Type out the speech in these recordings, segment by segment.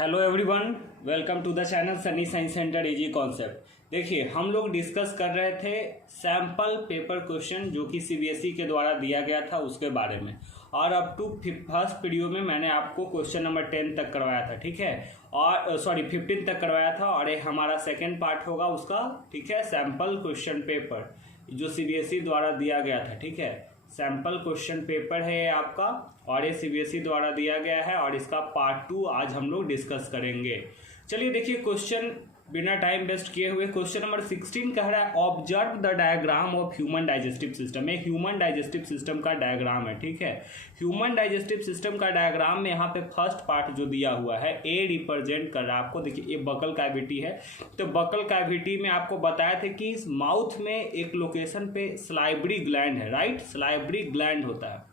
Hello everyone, welcome to the channel Sunny science centre easy concept. देखिए, हम लोग discuss कर रहे थे सैम्पल पेपर क्वेश्चन जो कि सीबीएसई के द्वारा दिया गया था उसके बारे में, और अप टू फर्स्ट वीडियो में मैंने आपको क्वेश्चन नंबर 10 तक करवाया था, ठीक है, और 15 तक करवाया था, और ये हमारा सेकेंड पार्ट होगा उसका, ठीक है। सैम्पल क्वेश्चन पेपर जो सीबीएसई द्वारा दिया गया था, ठीक है, सैम्पल क्वेश्चन पेपर है ये आपका, और ये सीबीएसई द्वारा दिया गया है, और इसका पार्ट 2 आज हम लोग डिस्कस करेंगे। चलिए देखिए, क्वेश्चन बिना टाइम वेस्ट किए हुए क्वेश्चन नंबर 16 कह रहा है observe the diagram of human digestive system. ये ह्यूमन डाइजेस्टिव सिस्टम का डायग्राम है, ठीक है। ह्यूमन डाइजेस्टिव सिस्टम का डायग्राम में यहाँ पे फर्स्ट पार्ट जो दिया हुआ है ए रिप्रेजेंट कर रहा है आपको। देखिए, ये बकल कैविटी है, तो बकल कैविटी में आपको बताया था कि इस माउथ में एक लोकेशन पे सलाइवरी ग्लैंड है, राइट, सलाइवरी ग्लैंड होता है,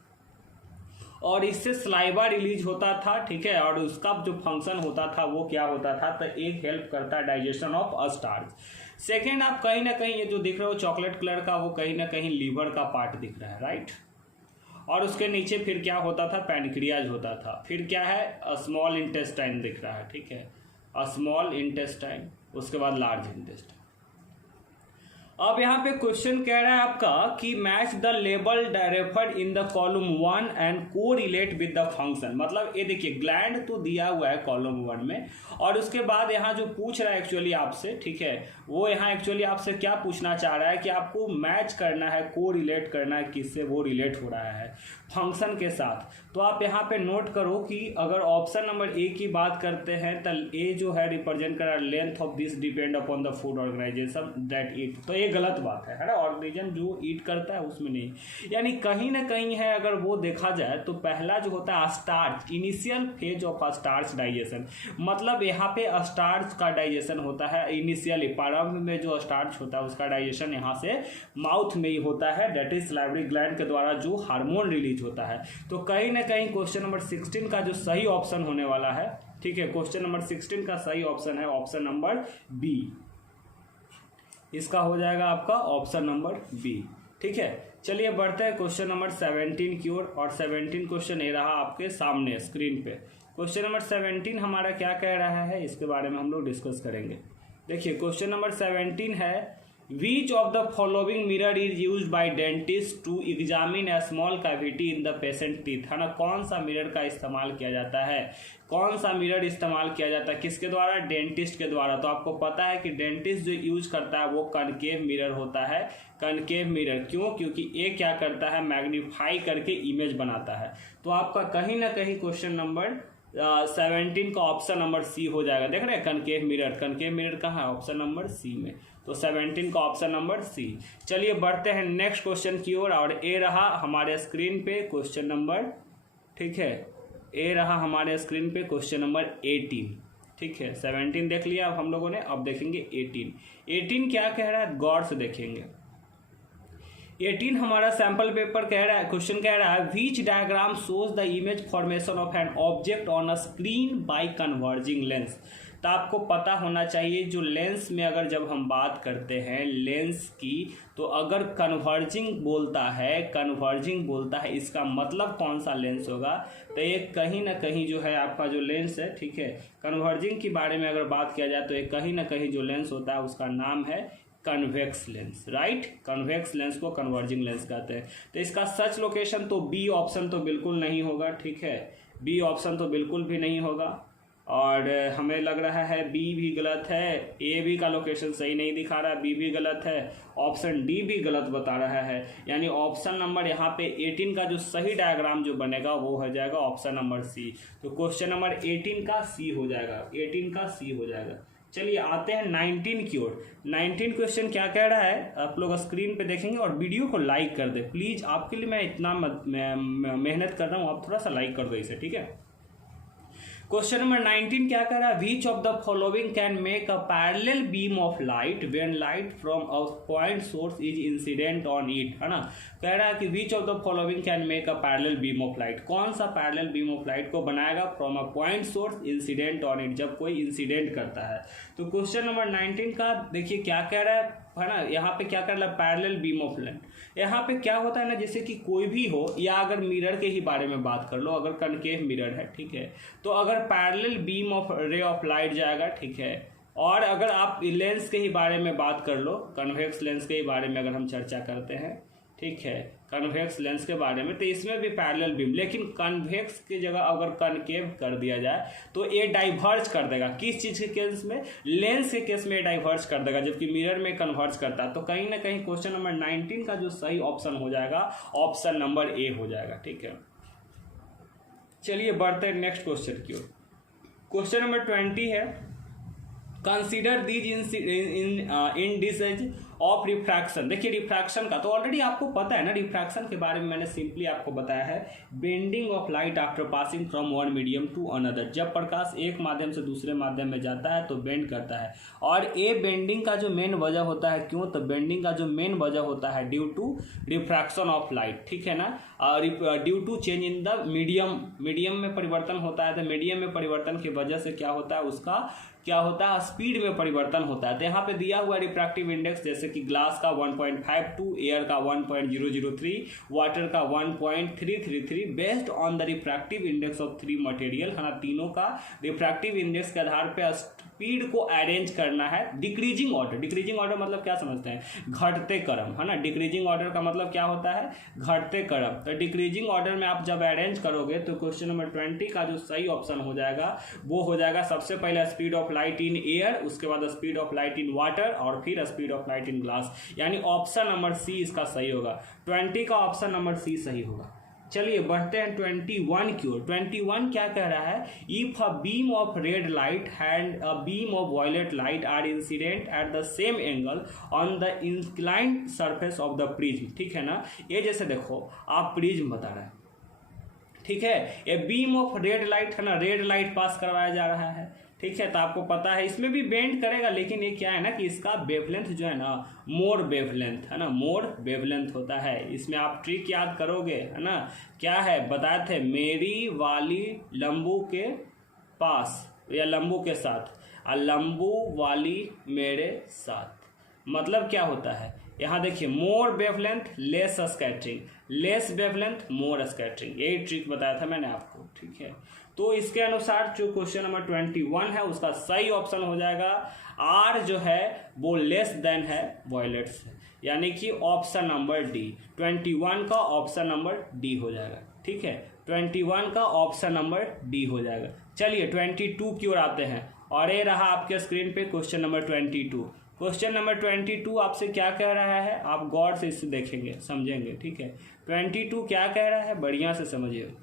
और इससे सलाइवा रिलीज होता था, ठीक है, और उसका जो फंक्शन होता था वो क्या होता था, तो एक हेल्प करता है डाइजेशन ऑफ स्टार्च। सेकेंड, आप कहीं ना कहीं ये जो दिख रहे हो चॉकलेट कलर का, वो कहीं ना कहीं लीवर का पार्ट दिख रहा है, राइट, और उसके नीचे फिर क्या होता था, पैनक्रियाज होता था। फिर क्या है, स्मॉल इंटेस्टाइन दिख रहा है, ठीक है, स्मॉल इंटेस्टाइन, उसके बाद लार्ज इंटेस्टाइन। अब यहाँ पे क्वेश्चन कह रहा है आपका कि match the label referred in the column 1 and को रिलेट विद द फंक्शन। मतलब ये देखिए, ग्लैंड तो दिया हुआ है कॉलम 1 में, और उसके बाद यहाँ जो पूछ रहा है एक्चुअली आपसे, ठीक है, वो यहाँ एक्चुअली आपसे क्या पूछना चाह रहा है कि आपको मैच करना है, को रिलेट करना है, किससे वो रिलेट हो रहा है, फंक्शन के साथ। तो आप यहाँ पे नोट करो कि अगर ऑप्शन नंबर ए की बात करते हैं तो ए जो है रिप्रेजेंट कर रहा है length of this depend upon the food organisation that eat. तो ये गलत बात है ना, ऑर्गेनाइजेशन जो ईट करता है उसमें नहीं, यानी कहीं ना कहीं है। अगर वो देखा जाए तो पहला जो होता है starch, initial phase of starch digestion, मतलब यहाँ पे स्टार्च का डाइजेशन होता है इनिशियली, प्रारंभ में जो स्टार्च होता है उसका डाइजेशन यहाँ से माउथ में ही होता है, दैट इज सलाइवरी ग्लैंड के द्वारा जो हार्मोन रिलीज होता है। तो कहीं ना कहीं क्वेश्चन नंबर 16 का जो सही ऑप्शन होने वाला है, ठीक है, क्वेश्चन नंबर 16 का सही ऑप्शन है ऑप्शन नंबर बी। इसका हो जाएगा आपका ऑप्शन नंबर बी, ठीक है। चलिए बढ़ते हैं क्वेश्चन नंबर 17 की ओर, और 17 क्वेश्चन ये रहा आपके सामने स्क्रीन पे। क्वेश्चन नंबर 17 हमारा क्या कह रहा है, इसके बारे में हम लोग डिस्कस करेंगे। देखिए, क्वेश्चन नंबर 17 है Which of the following mirror is used by dentist to examine a small cavity in the patient teeth, है ना। कौन सा मिरर का इस्तेमाल किया जाता है, कौन सा मिरर इस्तेमाल किया जाता है, किसके द्वारा, डेंटिस्ट के द्वारा। तो आपको पता है कि डेंटिस्ट जो यूज करता है वो कनकेव मिरर होता है। कनकेव मिरर क्यों, क्योंकि ये क्या करता है, मैग्नीफाई करके इमेज बनाता है। तो आपका कहीं ना कहीं क्वेश्चन नंबर 17 का ऑप्शन नंबर सी हो जाएगा। देख रहे हैं, कनकेव मिरर, कनकेव मिरर कहाँ है, ऑप्शन नंबर सी में, तो 17 का ऑप्शन नंबर सी। चलिए बढ़ते हैं नेक्स्ट क्वेश्चन की ओर, और ए रहा हमारे स्क्रीन पे क्वेश्चन नंबर, ठीक है, ए रहा हमारे स्क्रीन पे क्वेश्चन नंबर 18, ठीक है। 17 देख लिया अब हम लोगों ने, अब देखेंगे 18 क्या कह रहा है, गौर से देखेंगे। 18 हमारा सैंपल पेपर कह रहा है, क्वेश्चन कह रहा है which diagram shows the image formation of an object on a screen by converging lens. तो आपको पता होना चाहिए जो लेंस में अगर जब हम बात करते हैं लेंस की, तो अगर कन्वर्जिंग बोलता है इसका मतलब कौन सा लेंस होगा, तो ये कहीं ना कहीं जो है आपका जो लेंस है, ठीक है, कन्वर्जिंग के बारे में अगर बात किया जाए तो ये कहीं ना कहीं जो लेंस होता है उसका नाम है convex lens, right. Convex lens को कन्वर्जिंग लेंस कहते हैं। तो इसका सच लोकेशन तो बी ऑप्शन तो बिल्कुल नहीं होगा, ठीक है, बी ऑप्शन तो बिल्कुल भी नहीं होगा, और हमें लग रहा है बी भी गलत है, ए भी का लोकेशन सही नहीं दिखा रहा है, बी भी गलत है, ऑप्शन डी भी गलत बता रहा है। यानी ऑप्शन नंबर यहाँ पे 18 का जो सही डायग्राम जो बनेगा वो हो जाएगा ऑप्शन नंबर सी। तो क्वेश्चन नंबर 18 का सी हो जाएगा, 18 का सी हो जाएगा। चलिए आते हैं 19 की ओर। 19 क्वेश्चन क्या कह रहा है, आप लोग स्क्रीन पे देखेंगे, और वीडियो को लाइक कर दे प्लीज, आपके लिए मैं इतना मेहनत कर रहा हूँ, आप थोड़ा सा लाइक कर दो इसे, ठीक है। क्वेश्चन नंबर 19 क्या कह रहा है, विच of the following can make a parallel beam of light when light from a point source is incident on it, है ना। कह रहा है कि विच of the following can make a parallel beam of light, कौन सा पैरेलल बीम ऑफ लाइट को बनाएगा from a point source incident on it, जब कोई इंसिडेंट करता है। तो क्वेश्चन नंबर 19 का देखिए क्या कह रहा है, है ना, यहाँ पे क्या कर ला, पैरेलल बीम ऑफ लेंथ। यहाँ पे क्या होता है ना, जैसे कि कोई भी हो, या अगर मिरर के ही बारे में बात कर लो, अगर कनकेव मिरर है, ठीक है, तो अगर parallel beam of ray of light जाएगा, ठीक है, और अगर आप लेंस के ही बारे में बात कर लो, कन्वेक्स लेंस के ही बारे में अगर हम चर्चा करते हैं, ठीक है, कन्वेक्स लेंस के बारे में, तो इसमें भी पैरेलल बीम, लेकिन कन्वेक्स की जगह अगर कनकेव कर दिया जाए तो ये डाइवर्ज कर देगा। किस चीज़ के केस में, लेंस के केस में ये डाइवर्ज कर देगा, जबकि मिरर में कन्वर्ज करता है। तो कहीं ना कहीं क्वेश्चन नंबर 19 का जो सही ऑप्शन हो जाएगा, ऑप्शन नंबर ए हो जाएगा, ठीक है। चलिए बढ़ते हैं नेक्स्ट क्वेश्चन की ओर। क्वेश्चन नंबर 20 है, consider these indices of refraction. देखिए रिफ्रैक्शन का तो ऑलरेडी आपको पता है ना, रिफ्रैक्शन के बारे में मैंने सिंपली आपको बताया है, bending of light after passing from one medium to another. जब प्रकाश एक माध्यम से दूसरे माध्यम में जाता है तो बेंड करता है, और ये बेंडिंग का जो मेन वजह होता है, क्यों, तो बेंडिंग का जो मेन वजह होता है due to refraction of light, ठीक है ना, due to change in the medium में परिवर्तन होता है। तो मीडियम में परिवर्तन की वजह से क्या होता है, उसका क्या होता है, स्पीड में परिवर्तन होता है। तो यहाँ पे दिया हुआ रिफ्रैक्टिव इंडेक्स, जैसे कि ग्लास का 1.52, एयर का 1.003, वाटर का 1.333, based on the refractive index of 3 material, है ना, तीनों का रिफ्रैक्टिव इंडेक्स के आधार पे स्पीड को अरेंज करना है डिक्रीजिंग ऑर्डर। डिक्रीजिंग ऑर्डर मतलब क्या समझते हैं, घटते क्रम, है ना। डिक्रीजिंग ऑर्डर का मतलब क्या होता है, घटते क्रम। तो डिक्रीजिंग ऑर्डर में आप जब अरेंज करोगे तो क्वेश्चन नंबर 20 का जो सही ऑप्शन हो जाएगा वो हो जाएगा सबसे पहले speed of light in air, उसके बाद speed of light in water, और फिर speed of light in glass. यानी ऑप्शन नंबर सी इसका सही होगा। 20 का ऑप्शन नंबर सी सही होगा। चलिए बढ़ते हैं 21 की ओर। 21 क्या कह रहा है, if a beam of red light and a beam of violet light are incident at the same angle on the inclined surface of the prism, ठीक है ना। ये जैसे देखो आप प्रिज्म बता रहे हैं, ठीक है, ये बीम ऑफ रेड लाइट है ना, रेड लाइट पास करवाया जा रहा है, ठीक है, तो आपको पता है इसमें भी बेंड करेगा, लेकिन ये क्या है ना कि इसका वेवलेंथ जो है ना, मोर वेवलेंथ, है ना, मोर वेवलेंथ होता है। इसमें आप ट्रिक याद करोगे, है ना, क्या है बताए थे, मेरी वाली लंबू के पास या लंबू के साथ, और लंबू वाली मेरे साथ, मतलब क्या होता है, यहाँ देखिए more wavelength less scattering, less wavelength more scattering, यही ट्रिक बताया था मैंने आपको, ठीक है। तो इसके अनुसार जो क्वेश्चन नंबर 21 है उसका सही ऑप्शन हो जाएगा आर, जो है वो लेस देन है वॉयलेट से, यानी कि ऑप्शन नंबर डी। 21 का ऑप्शन नंबर डी हो जाएगा, ठीक है, 21 का ऑप्शन नंबर डी हो जाएगा। चलिए 22 की ओर आते हैं, और ये रहा आपके स्क्रीन पे क्वेश्चन नंबर 22। क्वेश्चन नंबर 22 आपसे क्या कह रहा है, आप गौर से इसे देखेंगे समझेंगे, ठीक है। 22 क्या कह रहा है, बढ़िया से समझिए।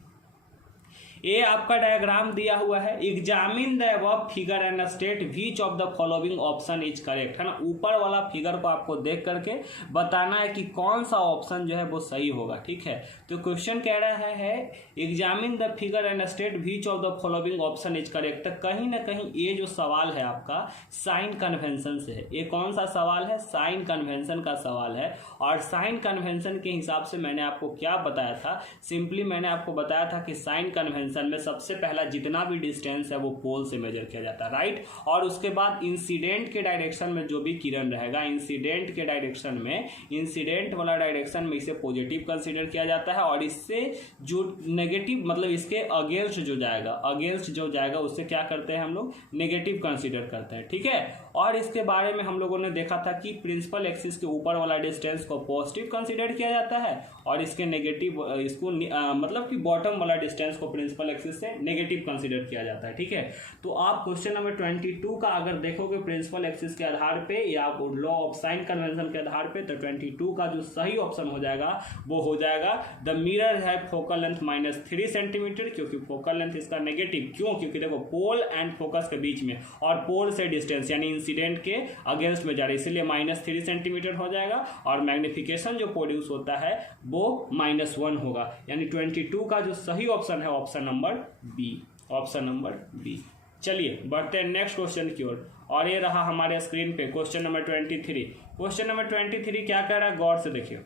ये आपका डायग्राम दिया हुआ है, examine the above figure and state which of the following option is correct, है ना। ऊपर वाला फिगर को आपको देख करके बताना है कि कौन सा ऑप्शन जो है वो सही होगा, ठीक है। तो क्वेश्चन कह रहा है examine the figure and state which of the following option is correct. तो कहीं ना कहीं ये जो सवाल है आपका साइन कन्वेंशन से है। ये कौन सा सवाल है, साइन कन्वेंशन का सवाल है। और साइन कन्वेंशन के हिसाब से मैंने आपको क्या बताया था, सिंपली मैंने आपको बताया था कि साइन कन्वेंशन में सबसे पहला जितना भी डिस्टेंस है वो पोल से मेजर किया जाता है, राइट। और उसके बाद इंसिडेंट के डायरेक्शन में जो भी किरण रहेगा, इंसिडेंट के डायरेक्शन में, इंसिडेंट वाला डायरेक्शन में इसे पॉजिटिव कंसीडर किया जाता है, और इससे जो नेगेटिव मतलब इसके अगेंस्ट जो जाएगा उससे क्या करते हैं हम लोग, नेगेटिव कंसीडर करते हैं, ठीक है। और इसके बारे में हम लोगों ने देखा था कि प्रिंसिपल एक्सिस के ऊपर वाला डिस्टेंस को पॉजिटिव कंसीडर किया जाता है, और इसके नेगेटिव इसको मतलब कि बॉटम वाला डिस्टेंस को प्रिंसिपल एक्सिस से नेगेटिव कंसीडर किया जाता है, ठीक है। तो आप क्वेश्चन नंबर 22 का अगर देखोगे प्रिंसिपल एक्सिस के आधार पे या लॉ ऑफ साइन कन्वेंशन के आधार पे, तो 22 का जो सही ऑप्शन हो जाएगा वो हो जाएगा द मिरर है फोकल लेंथ -3 सेंटीमीटर, क्योंकि फोकल लेंथ इसका नेगेटिव, क्यों, क्योंकि देखो पोल एंड फोकस के बीच में और पोल से डिस्टेंस यानी इंसिडेंट के अगेंस्ट में जा रही है, इसलिए -3 सेंटीमीटर हो जाएगा, और मैग्निफिकेशन जो प्रोड्यूस होता है वो -1 होगा। यानी 22 का जो सही ऑप्शन है option number B, option number B. चलिए बढ़ते हैं नेक्स्ट क्वेश्चन की ओर, और ये रहा हमारे स्क्रीन पे क्वेश्चन नंबर 23। क्वेश्चन नंबर 23 क्या कह रहा है, गौर से देखिए।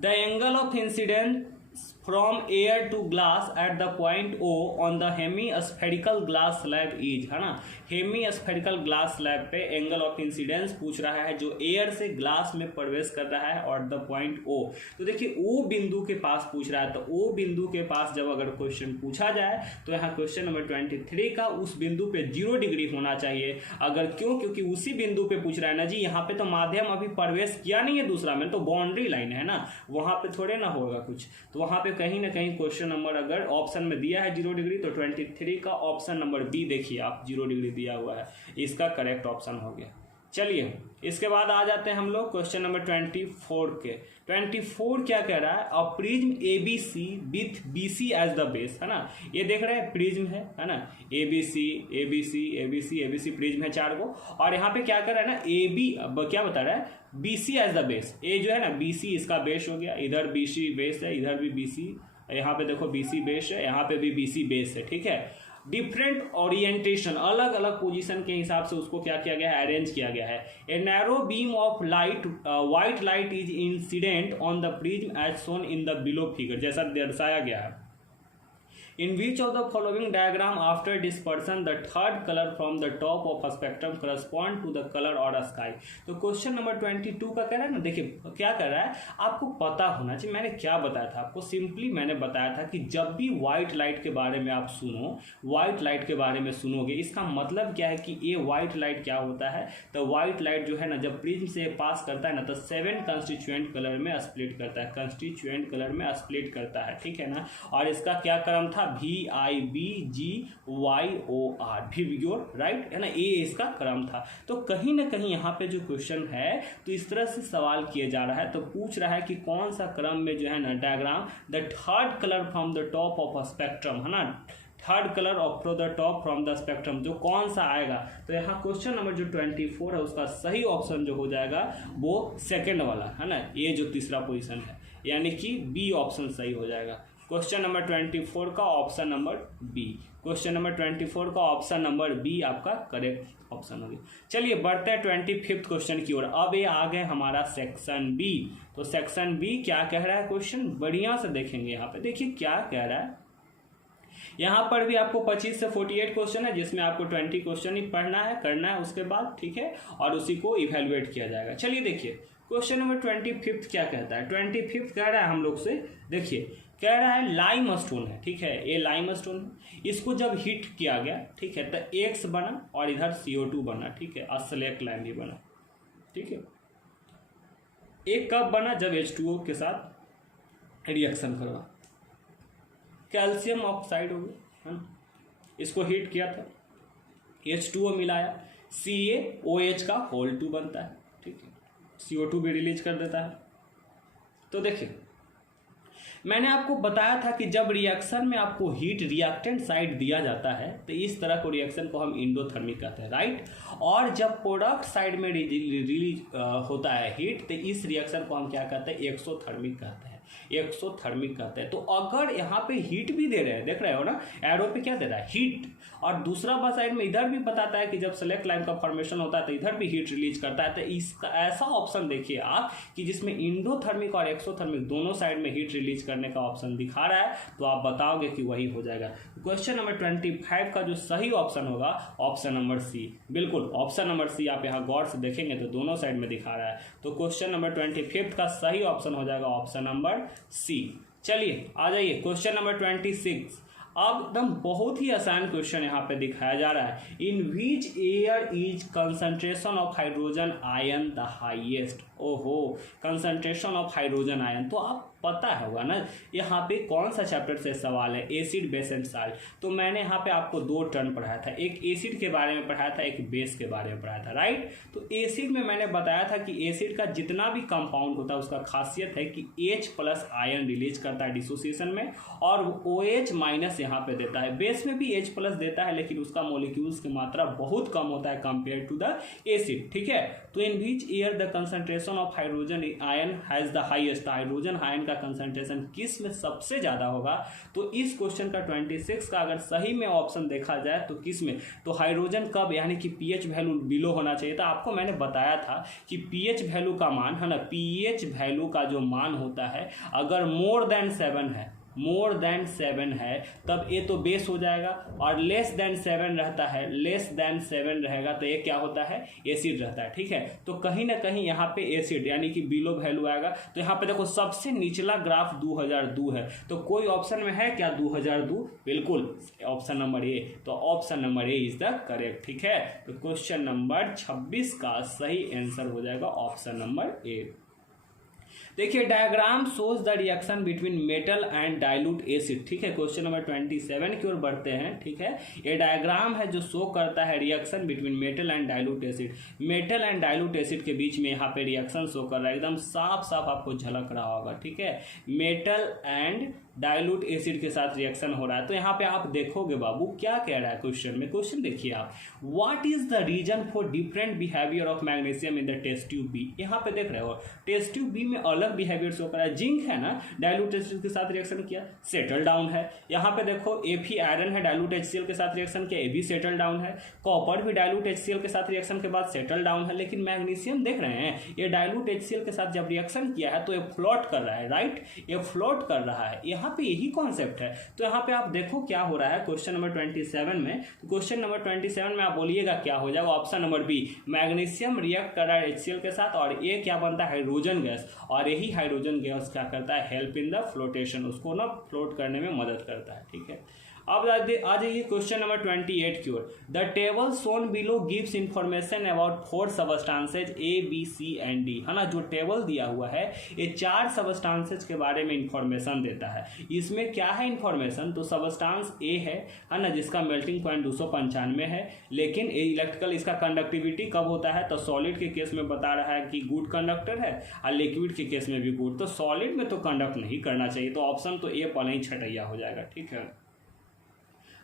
The angle of incidence from air to glass at the point O on the hemispherical glass slab is, है ना, हेमीस्फेरिकल ग्लास स्लैब पे एंगल ऑफ इंसिडेंस पूछ रहा है जो एयर से ग्लास में प्रवेश कर रहा है और द पॉइंट ओ। तो देखिए ओ बिंदु के पास पूछ रहा है, तो ओ बिंदु के पास जब अगर क्वेश्चन पूछा जाए तो यहाँ क्वेश्चन नंबर 23 का उस बिंदु पे 0 डिग्री होना चाहिए। अगर क्यों, क्योंकि उसी बिंदु पे पूछ रहा है ना जी, यहाँ पे तो माध्यम अभी प्रवेश किया नहीं है दूसरा में, तो बाउंड्री लाइन है ना, वहां पे थोड़े ना होगा कुछ, तो वहां पे कहीं ना कहीं क्वेश्चन नंबर अगर ऑप्शन में दिया है 0 डिग्री तो 23 का ऑप्शन नंबर बी देखिए आप 0 डिग्री दिया हुआ है, इसका करेक्ट ऑप्शन हो गया। चलिए इसके बाद आ जाते हैं हम लोग क्वेश्चन नंबर 24 के। 24 क्या कह रहा है, a prism ABC with BC as the base, है ना, ये देख रहे हैं प्रिज्म है ना, ABC ABC ABC ABC prism है 4 को, और यहाँ पे क्या कर रहा है ना, AB क्या बता रहा है, BC एज द बेस, ए जो है ना BC इसका बेस हो गया, इधर BC बेस है, इधर भी BC, यहाँ पे देखो BC बेस है, यहाँ पे भी BC बेस है, ठीक है। डिफरेंट ओरिएंटेशन, अलग अलग पोजीशन के हिसाब से उसको क्या किया गया है, अरेंज किया गया है। A narrow beam of light, white light is incident on the prism as shown in the below figure, जैसा दर्शाया गया है। In which of the following diagram after dispersion the third color from the top of a spectrum correspond to the color or a sky? तो question number 22 का कह रहा है ना, देखिए क्या कर रहा है, आपको पता होना चाहिए, मैंने क्या बताया था आपको, सिंपली मैंने बताया था कि जब भी व्हाइट लाइट के बारे में आप सुनो, व्हाइट लाइट के बारे में सुनोगे, इसका मतलब क्या है कि ये व्हाइट लाइट क्या होता है, तो व्हाइट लाइट जो है ना जब प्रिज्म से पास करता है ना तो 7 कंस्टिट्यूएंट कलर में स्प्लिट करता है, कंस्टिट्यूएंट कलर में स्प्लिट करता है, ठीक है ना। और इसका क्या क्रम था, VIBGYOR, विग्योर, राइट है ना, ये इसका क्रम था। तो कहीं ना कहीं यहाँ पे जो क्वेश्चन है तो इस तरह से सवाल किया जा रहा है, तो पूछ रहा है कि कौन सा क्रम में जो है ना diagram, the third colour from the top of a spectrum, है ना, third colour of the top from the spectrum, जो कौन सा आएगा। तो यहाँ क्वेश्चन नंबर जो 24 है उसका सही ऑप्शन जो हो जाएगा वो सेकंड वाला, है ना, ये जो तीसरा पोजीशन है, यानी कि बी ऑप्शन सही हो जाएगा। क्वेश्चन नंबर 24 का option number B, question number 24 का ऑप्शन नंबर बी आपका करेक्ट ऑप्शन हो गया। चलिए बढ़ते हैं 25th क्वेश्चन की ओर। अब ये आ गए हमारा सेक्शन बी। तो सेक्शन बी क्या कह रहा है, क्वेश्चन बढ़िया से देखेंगे। यहाँ पे देखिए क्या कह रहा है, यहाँ पर भी आपको 25 से 48 क्वेश्चन है, जिसमें आपको 20 क्वेश्चन ही पढ़ना है, करना है उसके बाद, ठीक है, और उसी को इवेलुएट किया जाएगा। चलिए देखिए क्वेश्चन नंबर 25 क्या कहता है। 25 कह रहा है हम लोग से, देखिए कह रहा है लाइम स्टोन है, ठीक है, ये लाइम स्टोन है, इसको जब हीट किया गया, ठीक है, तो X बना और इधर CO2 बना, ठीक है, स्लेक लाइम भी बना, ठीक है। एक कब बना, जब H2O के साथ रिएक्शन करवा, कैल्शियम ऑक्साइड हो गया, है ना, इसको हीट किया था, H2O मिलाया, CaOH का होल 2 बनता है, ठीक है, CO2 भी रिलीज कर देता है। तो देखिए मैंने आपको बताया था कि जब रिएक्शन में आपको हीट रिएक्टेंट साइड दिया जाता है तो इस तरह को रिएक्शन को हम इंडोथर्मिक कहते हैं, राइट। और जब प्रोडक्ट साइड में रिलीज होता है हीट तो इस रिएक्शन को हम क्या कहते हैं, एक्सोथर्मिक कहते हैं, एक्सोथर्मिक कहते हैं। तो अगर यहाँ पे हीट भी दे रहे हैं, देख रहे हो ना एरो पे क्या दे रहा है, हीट, और दूसरा बस साइड में इधर भी बताता है कि जब सेलेक्ट लाइन का फॉर्मेशन होता है तो इधर भी हीट रिलीज करता है। तो इसका ऐसा ऑप्शन देखिए आप कि जिसमें इंडोथर्मिक और एक्सोथर्मिक दोनों साइड में हीट रिलीज करने का ऑप्शन दिखा रहा है, तो आप बताओगे कि वही हो जाएगा। क्वेश्चन नंबर 25 का जो सही ऑप्शन होगा ऑप्शन नंबर सी, बिल्कुल ऑप्शन नंबर सी। आप यहाँ गौर से देखेंगे तो दोनों साइड में दिखा रहा है, तो क्वेश्चन नंबर 25 का सही ऑप्शन हो जाएगा ऑप्शन नंबर सी। चलिए आ जाइए क्वेश्चन नंबर 26। अब एकदम बहुत ही आसान क्वेश्चन यहाँ पे दिखाया जा रहा है, in which air is concentration of hydrogen ion the highest. ओहो, कंसंट्रेशन ऑफ हाइड्रोजन आयन, तो आप पता होगा ना यहाँ पे कौन सा चैप्टर से सवाल है, एसिड बेस एंड साल्ट। तो मैंने यहाँ पे आपको 2 टर्म पढ़ाया था, एक एसिड के बारे में पढ़ाया था, एक बेस के बारे में पढ़ाया था, राइट। तो एसिड में मैंने बताया था कि एसिड का जितना भी कंपाउंड होता है उसका खासियत है कि H+ आयन रिलीज करता है डिसोसिएशन में, और OH- यहाँ पे देता है। बेस में भी H+ देता है, लेकिन उसका मॉलिक्यूल्स की मात्रा बहुत कम होता है कंपेयर टू द एसिड, ठीक है। तो in which air the concentration of hydrogen ion has the highest, hydrogen ion का कंसंट्रेशन किस में सबसे ज्यादा होगा। तो इस क्वेश्चन का 26 का अगर सही में ऑप्शन देखा जाए तो किस में, तो हाइड्रोजन कब, यानी कि pH वैल्यू बिलो होना चाहिए था। आपको मैंने बताया था कि pH वैल्यू का मान है ना, pH वैल्यू का जो मान होता है अगर मोर देन 7 है, मोर देन 7 है तब ए तो बेस हो जाएगा, और लेस देन 7 रहता है, लेस देन 7 रहेगा तो ये क्या होता है, एसिड रहता है। ठीक है, तो कहीं ना कहीं यहाँ पे एसिड यानी कि बिलो वैल्यू आएगा। तो यहाँ पे देखो सबसे निचला ग्राफ 2002 है, तो कोई ऑप्शन में है क्या 2002? बिल्कुल ऑप्शन नंबर ए, तो option number A is the correct. ठीक है, तो क्वेश्चन नंबर 26 का सही आंसर हो जाएगा ऑप्शन नंबर ए। देखिए diagram shows the reaction between metal and dilute acid. ठीक है, क्वेश्चन नंबर 27 की ओर बढ़ते हैं। ठीक है, ये डायग्राम है जो शो करता है reaction between metal and dilute acid. Metal and dilute acid के बीच में यहाँ पे रिएक्शन शो कर रहा है, एकदम साफ साफ आपको झलक रहा होगा। ठीक है, मेटल एंड डाइल्यूट एसिड के साथ रिएक्शन हो रहा है। तो यहाँ पे आप देखोगे बाबू क्या कह रहा है क्वेश्चन में, क्वेश्चन देखिए आप, what is the reason for different behaviour of magnesium in the test tube B. यहाँ पे देख रहे हो टेस्ट ट्यूब बी में अलग बिहेवियर शो कर रहा है। जिंक है ना, डाइल्यूट एसिड के साथ रिएक्शन किया, सेटल डाउन है। यहाँ पे देखो Fe आयरन है, डाइल्यूट HCl के साथ रिएक्शन किया, ए भी सेटल डाउन है। कॉपर भी डाइल्यूट HCl के साथ रिएक्शन के बाद सेटल डाउन है। लेकिन मैग्नीशियम देख रहे हैं ये डाइल्यूट HCl के साथ जब रिएक्शन किया है तो ये फ्लोट कर रहा है, राइट, ये फ्लोट कर रहा है। यहाँ पे यही कॉन्सेप्ट है। तो यहाँ पे आप देखो क्या हो रहा है क्वेश्चन नंबर 27 में। क्वेश्चन नंबर 27 में आप बोलिएगा क्या हो जाएगा, option number B, magnesium react कर रहा है HCl के साथ और ये क्या बनता है, हाइड्रोजन गैस, और यही हाइड्रोजन गैस क्या करता है, हेल्प इन द फ्लोटेशन, उसको ना फ्लोट करने में मदद करता है। ठीक है, अब आ जाइए क्वेश्चन नंबर 28 की ओर। The table shown below gives information about 4 substances A, B, C and D, है ना। जो टेबल दिया हुआ है ये 4 सबस्टांसेज के बारे में इंफॉर्मेशन देता है। इसमें क्या है इंफॉर्मेशन, तो सबस्टांस A है ना, जिसका मेल्टिंग पॉइंट 295 है, लेकिन इलेक्ट्रिकल इसका कंडक्टिविटी कब होता है, तो सॉलिड के केस में बता रहा है कि गुड कंडक्टर है और लिक्विड के केस में भी गुड। तो सॉलिड में तो कंडक्ट नहीं करना चाहिए, तो ऑप्शन तो ए पहले ही छटैया हो जाएगा। ठीक है,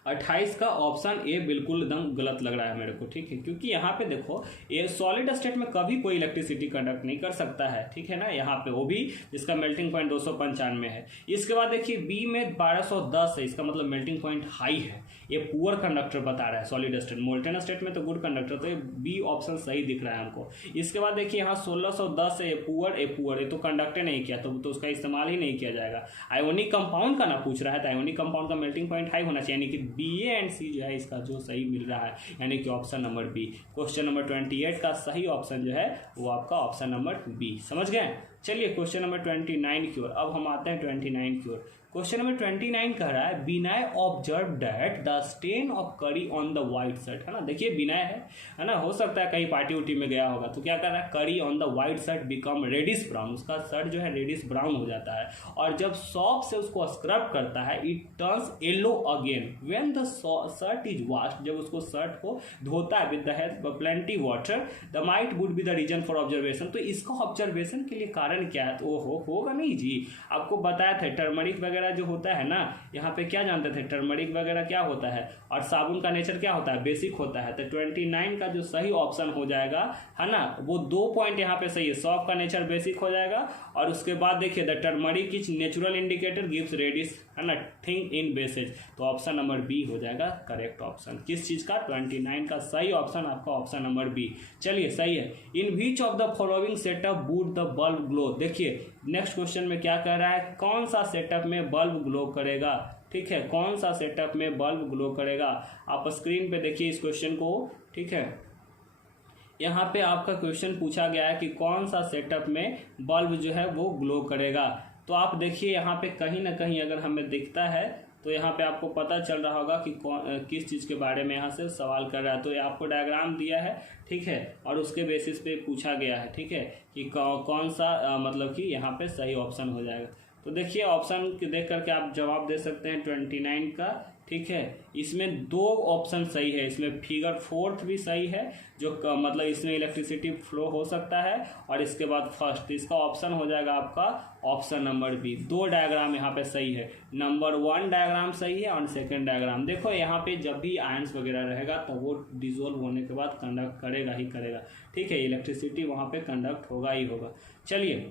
28 का ऑप्शन ए बिल्कुल एकदम गलत लग रहा है मेरे को। ठीक है, क्योंकि यहाँ पे देखो ये सॉलिड स्टेट में कभी कोई इलेक्ट्रिसिटी कंडक्ट नहीं कर सकता है। ठीक है ना, यहाँ पे वो भी जिसका मेल्टिंग पॉइंट 295 है। इसके बाद देखिए बी में 1210 है, इसका मतलब मेल्टिंग पॉइंट हाई है, ये पुअर कंडक्टर बता रहा है सॉलिड स्टेट। मोल्टेन स्टेट में तो गुड कंडक्टर, तो ये बी ऑप्शन सही दिख रहा है हमको। इसके बाद देखिए यहाँ 1610 है, ये पुअर, ये तो कंडक्टर नहीं किया तो उसका इस्तेमाल ही नहीं किया जाएगा। आयोनिक कंपाउंड का ना पूछ रहा है, तो आयोनिक कंपाउंड का मेल्टिंग पॉइंट हाई होना चाहिए, यानी कि बी ए एंड सी जो है इसका जो सही मिल रहा है, यानी कि option number B. Question number 28 का सही ऑप्शन जो है वो आपका ऑप्शन नंबर बी। समझ गए। चलिए क्वेश्चन नंबर 29 की ओर, अब हम आते हैं 29 की ओर। क्वेश्चन नंबर 29 कह रहा है Vinay observe that the stain of curry on the white shirt, है ना। देखिए विनय है ना, हो सकता है कहीं पार्टी उटी में गया होगा, तो क्या कर रहा है, curry on the white shirt become reddish brown, उसका शर्ट जो है रेडिश ब्राउन हो जाता है, और जब सॉप से उसको स्क्रब करता है it turns yellow again when the shirt is washed, जब उसको शर्ट को धोता है with the help of plenty water, the might would be the reason for observation. तो इसका ऑब्जर्वेशन के लिए कारण क्या है, तो होगा नहीं जी, आपको बताया था टर्मरिक वगैरह जो होता है ना, यहाँ पे क्या जानते थे, टर्मरिक वगैरह क्या होता है, और साबुन का नेचर क्या होता है, बेसिक होता है। तो 29 का जो सही ऑप्शन हो जाएगा, है ना, वो 2 पॉइंट यहाँ पे सही है, सॉफ्ट का नेचर बेसिक हो जाएगा, और उसके बाद देखिए the turmeric is natural indicator gives reddish, है ना, थिंग इन बेसेज, तो ऑप्शन नंबर बी हो जाएगा करेक्ट ऑप्शन। किस चीज का, 29 का सही ऑप्शन आपका ऑप्शन नंबर बी। चलिए सही है। In which of the following setup would the bulb glow, देखिए नेक्स्ट क्वेश्चन में क्या कह रहा है, कौन सा सेटअप में बल्ब ग्लो करेगा। ठीक है, कौन सा सेटअप में बल्ब ग्लो करेगा, आप स्क्रीन पे देखिए इस क्वेश्चन को। ठीक है, यहाँ पे आपका क्वेश्चन पूछा गया है कि कौन सा सेटअप में बल्ब जो है वो ग्लो करेगा। तो आप देखिए यहाँ पे कहीं ना कहीं अगर हमें दिखता है तो यहाँ पे आपको पता चल रहा होगा कि किस चीज़ के बारे में यहाँ से सवाल कर रहा है। तो ये आपको डायग्राम दिया है, ठीक है, और उसके बेसिस पे पूछा गया है, ठीक है, कि कौन सा मतलब कि यहाँ पे सही ऑप्शन हो जाएगा। तो देखिए ऑप्शन देख करके आप जवाब दे सकते हैं 29 का। ठीक है, इसमें 2 ऑप्शन सही है, इसमें फिगर 4 भी सही है, जो मतलब इसमें इलेक्ट्रिसिटी फ्लो हो सकता है, और इसके बाद फर्स्ट, इसका ऑप्शन हो जाएगा आपका ऑप्शन नंबर बी। 2 डायग्राम यहाँ पे सही है, नंबर 1 डायग्राम सही है और सेकंड डायग्राम। देखो यहाँ पे जब भी आयंस वगैरह रहेगा तो वो डिजोल्व होने के बाद कंडक्ट करेगा ही करेगा। ठीक है, इलेक्ट्रिसिटी वहाँ पे कंडक्ट होगा ही होगा। चलिए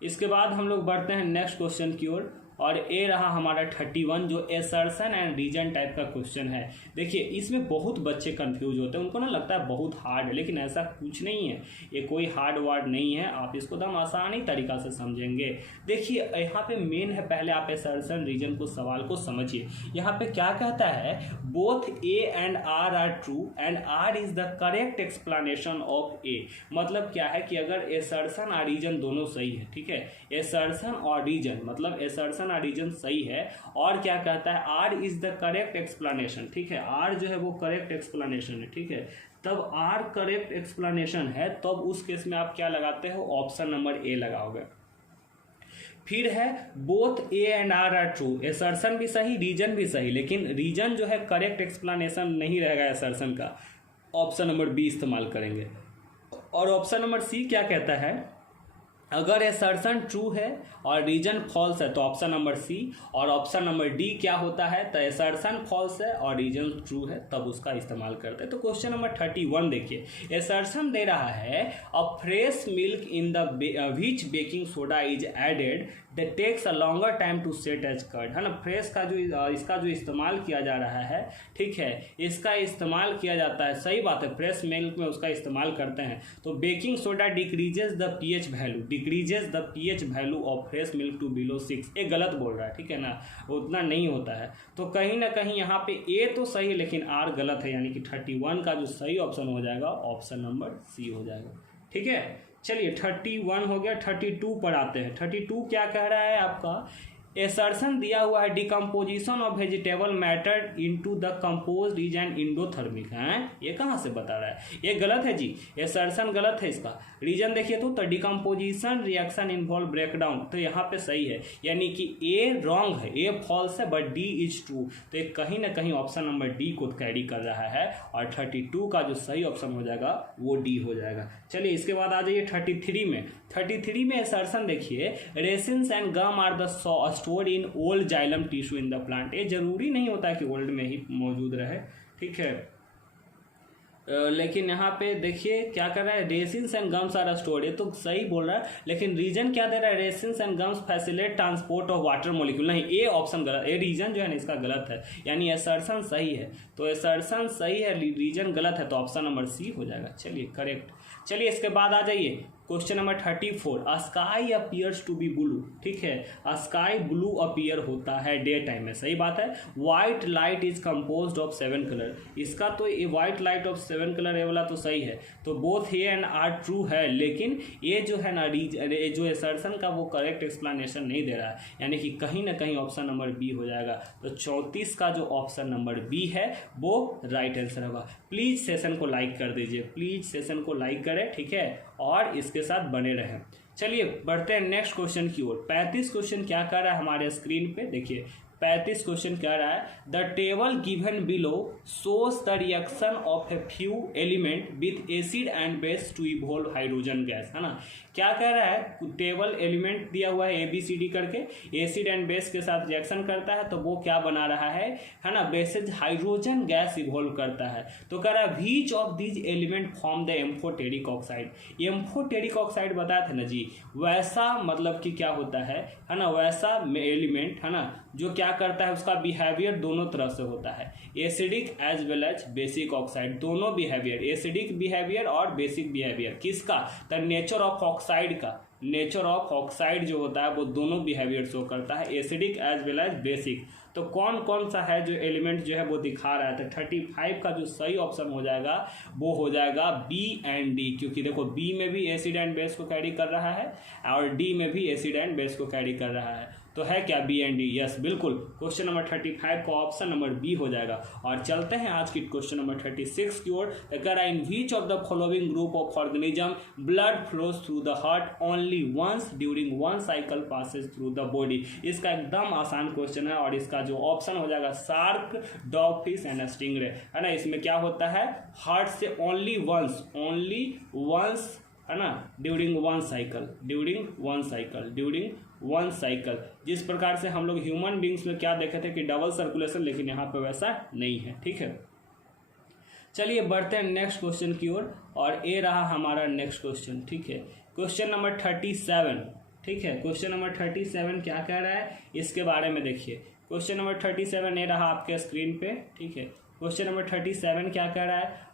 इसके बाद हम लोग बढ़ते हैं नेक्स्ट क्वेश्चन की ओर। और ए रहा हमारा 31 जो एसर्शन एंड रीजन टाइप का क्वेश्चन है। देखिए इसमें बहुत बच्चे कंफ्यूज होते हैं, उनको ना लगता है बहुत हार्ड है, लेकिन ऐसा कुछ नहीं है, ये कोई हार्ड वर्ड नहीं है, आप इसको एकदम आसानी तरीका से समझेंगे। देखिए यहाँ पे मेन है, पहले आप एसर्शन रीजन को सवाल को समझिए। यहाँ पे क्या कहता है, both A and R are true and R is the correct explanation of A. मतलब क्या है कि अगर एसर्शन और रीजन दोनों सही है, ठीक है, एसर्शन और रीजन मतलब एसर्शन और रीजन सही है, और क्या कहता है R is the correct explanation, ठीक है, आर जो है वो करेक्ट एक्सप्लेनेशन है, ठीक है, तब आर करेक्ट एक्सप्लेनेशन है, तब उस केस में आप क्या लगाते हो, ऑप्शन नंबर ए लगाओगे। फिर है both A and R are true, assertion भी सही रीजन भी सही, लेकिन रीजन जो है करेक्ट एक्सप्लेनेशन नहीं रहेगा एसर्शन का, ऑप्शन नंबर बी इस्तेमाल करेंगे। और ऑप्शन नंबर सी क्या कहता है, अगर एसर्शन ट्रू है और रीजन फॉल्स है तो ऑप्शन नंबर सी, और ऑप्शन नंबर डी क्या होता है, तो एसर्शन फॉल्स है और रीजन ट्रू है तब उसका इस्तेमाल करते हैं। तो क्वेश्चन नंबर 31 देखिए, एसर्शन दे रहा है a fresh milk in the which baking soda is added that takes a longer time to set as curd, है ना, फ्रेश का जो इसका जो इस्तेमाल किया जा रहा है, ठीक है, इसका इस्तेमाल किया जाता है, सही बात है, फ्रेश मिल्क में उसका इस्तेमाल करते हैं। तो baking soda decreases the pH value, decreases the pH value of fresh milk to below 6, ये गलत बोल रहा है, ठीक है ना, उतना नहीं होता है। तो कहीं ना कहीं यहाँ पे ए तो सही है लेकिन आर गलत है, यानी कि 31 का जो सही ऑप्शन हो जाएगा ऑप्शन नंबर सी हो जाएगा, ठीक है। चलिए 31 हो गया, 32 पर आते हैं। 32 क्या कह रहा है आपका, एसर्शन दिया हुआ है decomposition of vegetable matter into the composed is an endothermic, है ये कहाँ से बता रहा है, ये गलत है जी, एसर्शन गलत है, इसका रीजन देखिए तो डिकम्पोजिशन रिएक्शन इन्वॉल्व ब्रेकडाउन, तो यहाँ पे सही है, यानी कि ए रॉन्ग है, ए फॉल्स है, बट डी इज ट्रू, तो ये कहीं ना कहीं ऑप्शन नंबर डी को कैरी कर रहा है, और 32 का जो सही ऑप्शन हो जाएगा वो डी हो जाएगा। चलिए इसके बाद आ जाइए 33 में। 33 में एसर्शन देखिए, resins and gum are the store in old xylem tissue in the plant, ये जरूरी नहीं होता है कि ओल्ड में ही मौजूद रहे, ठीक है, लेकिन यहाँ पे देखिए क्या कर रहा है, resins and gums are stored, ये तो सही बोल रहा है, लेकिन रीजन क्या दे रहा है, resins and gums facilitate transport of water molecule, नहीं ये ऑप्शन गलत, ये रीजन जो है ना इसका गलत है, यानी एसर्शन सही है, तो एसर्शन सही है, रीजन गलत है, तो ऑप्शन नंबर सी हो जाएगा। चलिए करेक्ट। चलिए इसके बाद आ जाइए question number 34, sky appears to be blue, ठीक है, स्काई ब्लू अपीयर होता है डे टाइम में, सही बात है। White light is composed of 7 colour, इसका तो ये व्हाइट लाइट ऑफ 7 कलर ये वाला तो सही है, तो both A and R true है, लेकिन ये जो है ना जो एसर्शन का वो करेक्ट एक्सप्लेनेशन नहीं दे रहा है, यानी कि कहीं ना कहीं ऑप्शन नंबर बी हो जाएगा। तो 34 का जो ऑप्शन नंबर बी है वो राइट आंसर होगा। प्लीज सेशन को लाइक कर दीजिए, प्लीज सेशन को लाइक करें, ठीक है, और इसके साथ बने रहें। चलिए बढ़ते हैं नेक्स्ट क्वेश्चन की ओर। 35 क्वेश्चन क्या कर रहा है हमारे स्क्रीन पे, देखिए 35 क्वेश्चन कह रहा है, the table given below shows the reaction of a few element with acid and base to evolve hydrogen gas, है ना, क्या कह रहा है, टेबल एलिमेंट दिया हुआ है ABCD करके, एसिड एंड बेस के साथ रिएक्शन करता है तो वो क्या बना रहा है ना, बेसिस हाइड्रोजन गैस इवॉल्व करता है। तो कह रहा है which of these element form the amphoteric oxide, amphoteric oxide बताया था ना जी, वैसा मतलब कि क्या होता है ना, वैसा एलिमेंट है ना जो क्या करता है, उसका बिहेवियर दोनों तरफ से होता है, acidic as well as basic oxide, दोनों बिहेवियर, एसिडिक बिहेवियर और बेसिक बिहेवियर, किसका, द नेचर ऑफ ऑक्साइड का, नेचर ऑफ ऑक्साइड जो होता है वो दोनों बिहेवियर शो करता है, acidic as well as basic. तो कौन कौन सा है जो एलिमेंट जो है वो दिखा रहा है, तो 35 का जो सही ऑप्शन हो जाएगा वो हो जाएगा बी एंड डी, क्योंकि देखो बी में भी एसिड एंड बेस को कैरी कर रहा है और डी में भी एसिड एंड बेस को कैरी कर रहा है, तो है क्या बी एंड डी, यस बिल्कुल, क्वेश्चन नंबर 35 का ऑप्शन नंबर बी हो जाएगा। और चलते हैं आज की क्वेश्चन नंबर 36 की ओर। In which of the following group of organism blood flows through the heart only once during one cycle passes through the body, इसका एकदम आसान क्वेश्चन है, और इसका जो ऑप्शन हो जाएगा shark, dog fish and stingray, है ना, इसमें क्या होता है, हार्ट से ओनली वंस है ना, ड्यूरिंग वन साइकिल, जिस प्रकार से हम लोग ह्यूमन बींग्स में क्या देखे थे कि डबल सर्कुलेशन, लेकिन यहाँ पे वैसा नहीं है, ठीक है। चलिए बढ़ते हैं नेक्स्ट क्वेश्चन की ओर, और ए रहा हमारा नेक्स्ट क्वेश्चन, ठीक है, क्वेश्चन नंबर 37, ठीक है। क्वेश्चन नंबर 37 क्या कह रहा है इसके बारे में देखिए। क्वेश्चन नंबर 37 ये रहा आपके स्क्रीन पे, ठीक है। क्वेश्चन नंबर 37 क्या कह रहा है,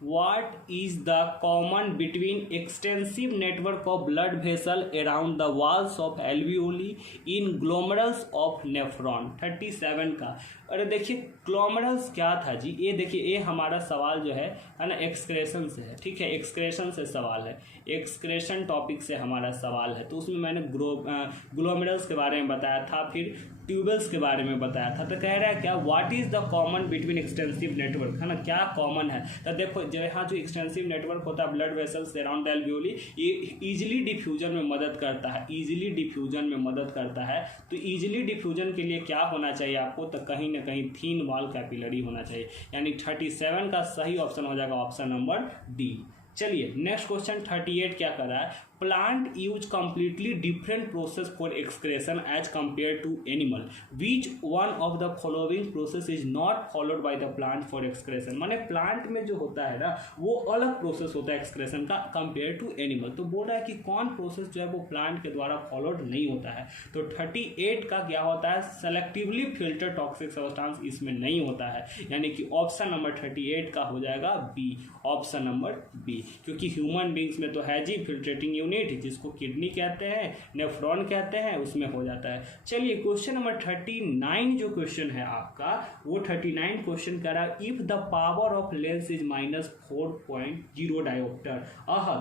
what is the common between extensive network of blood vessel around the walls of alveoli in glomerulus of nephron। 37 का, अरे देखिए ग्लोमेरुलस क्या था जी, ये देखिए ये हमारा सवाल जो है ना एक्सक्रेशन से है, ठीक है। एक्सक्रेशन से सवाल है, एक्सक्रेशन टॉपिक से हमारा सवाल है। तो उसमें मैंने ग्लोमेरुलस के बारे में बताया था, फिर ट्यूबल्स के बारे में बताया था। तो कह रहा है क्या, what is the common between extensive network, है ना, क्या कॉमन है। तो देखो जो यहाँ जो एक्सटेंसिव नेटवर्क होता है blood vessels around the alveoli, ये इजीली डिफ्यूजन में मदद करता है, इजीली डिफ्यूजन में मदद करता है। तो इजीली डिफ्यूजन के लिए क्या होना चाहिए आपको, तो कहीं ना कहीं थीन वॉल कैपिलरी होना चाहिए, यानी 37 का सही ऑप्शन हो जाएगा ऑप्शन नंबर डी। चलिए नेक्स्ट क्वेश्चन 38 क्या कर रहा है, plant use completely different process for excretion as compare to animal, which one of the following process is not followed by the plant for excretion. माने plant में जो होता है ना वो अलग प्रोसेस होता है एक्सक्रेशन का कंपेयर टू एनिमल। तो बोल रहा है कि कौन प्रोसेस जो है वो प्लांट के द्वारा फॉलोड नहीं होता है। तो 38 का क्या होता है, सेलेक्टिवली फिल्टर टॉक्सिक सब्सटेंस इसमें नहीं होता है, यानी कि ऑप्शन नंबर 38 का हो जाएगा बी, ऑप्शन नंबर बी। क्योंकि ह्यूमन बींग्स में तो है जी फिल्ट्रेटिंग यूनिट, जिसको किडनी कहते हैं, नेफ्रॉन कहते हैं, उसमें हो जाता है। चलिए क्वेश्चन नंबर 39 जो क्वेश्चन है आपका, वो 39 क्वेश्चन कह रहा है, if the power of lens is -4.0 dioptre.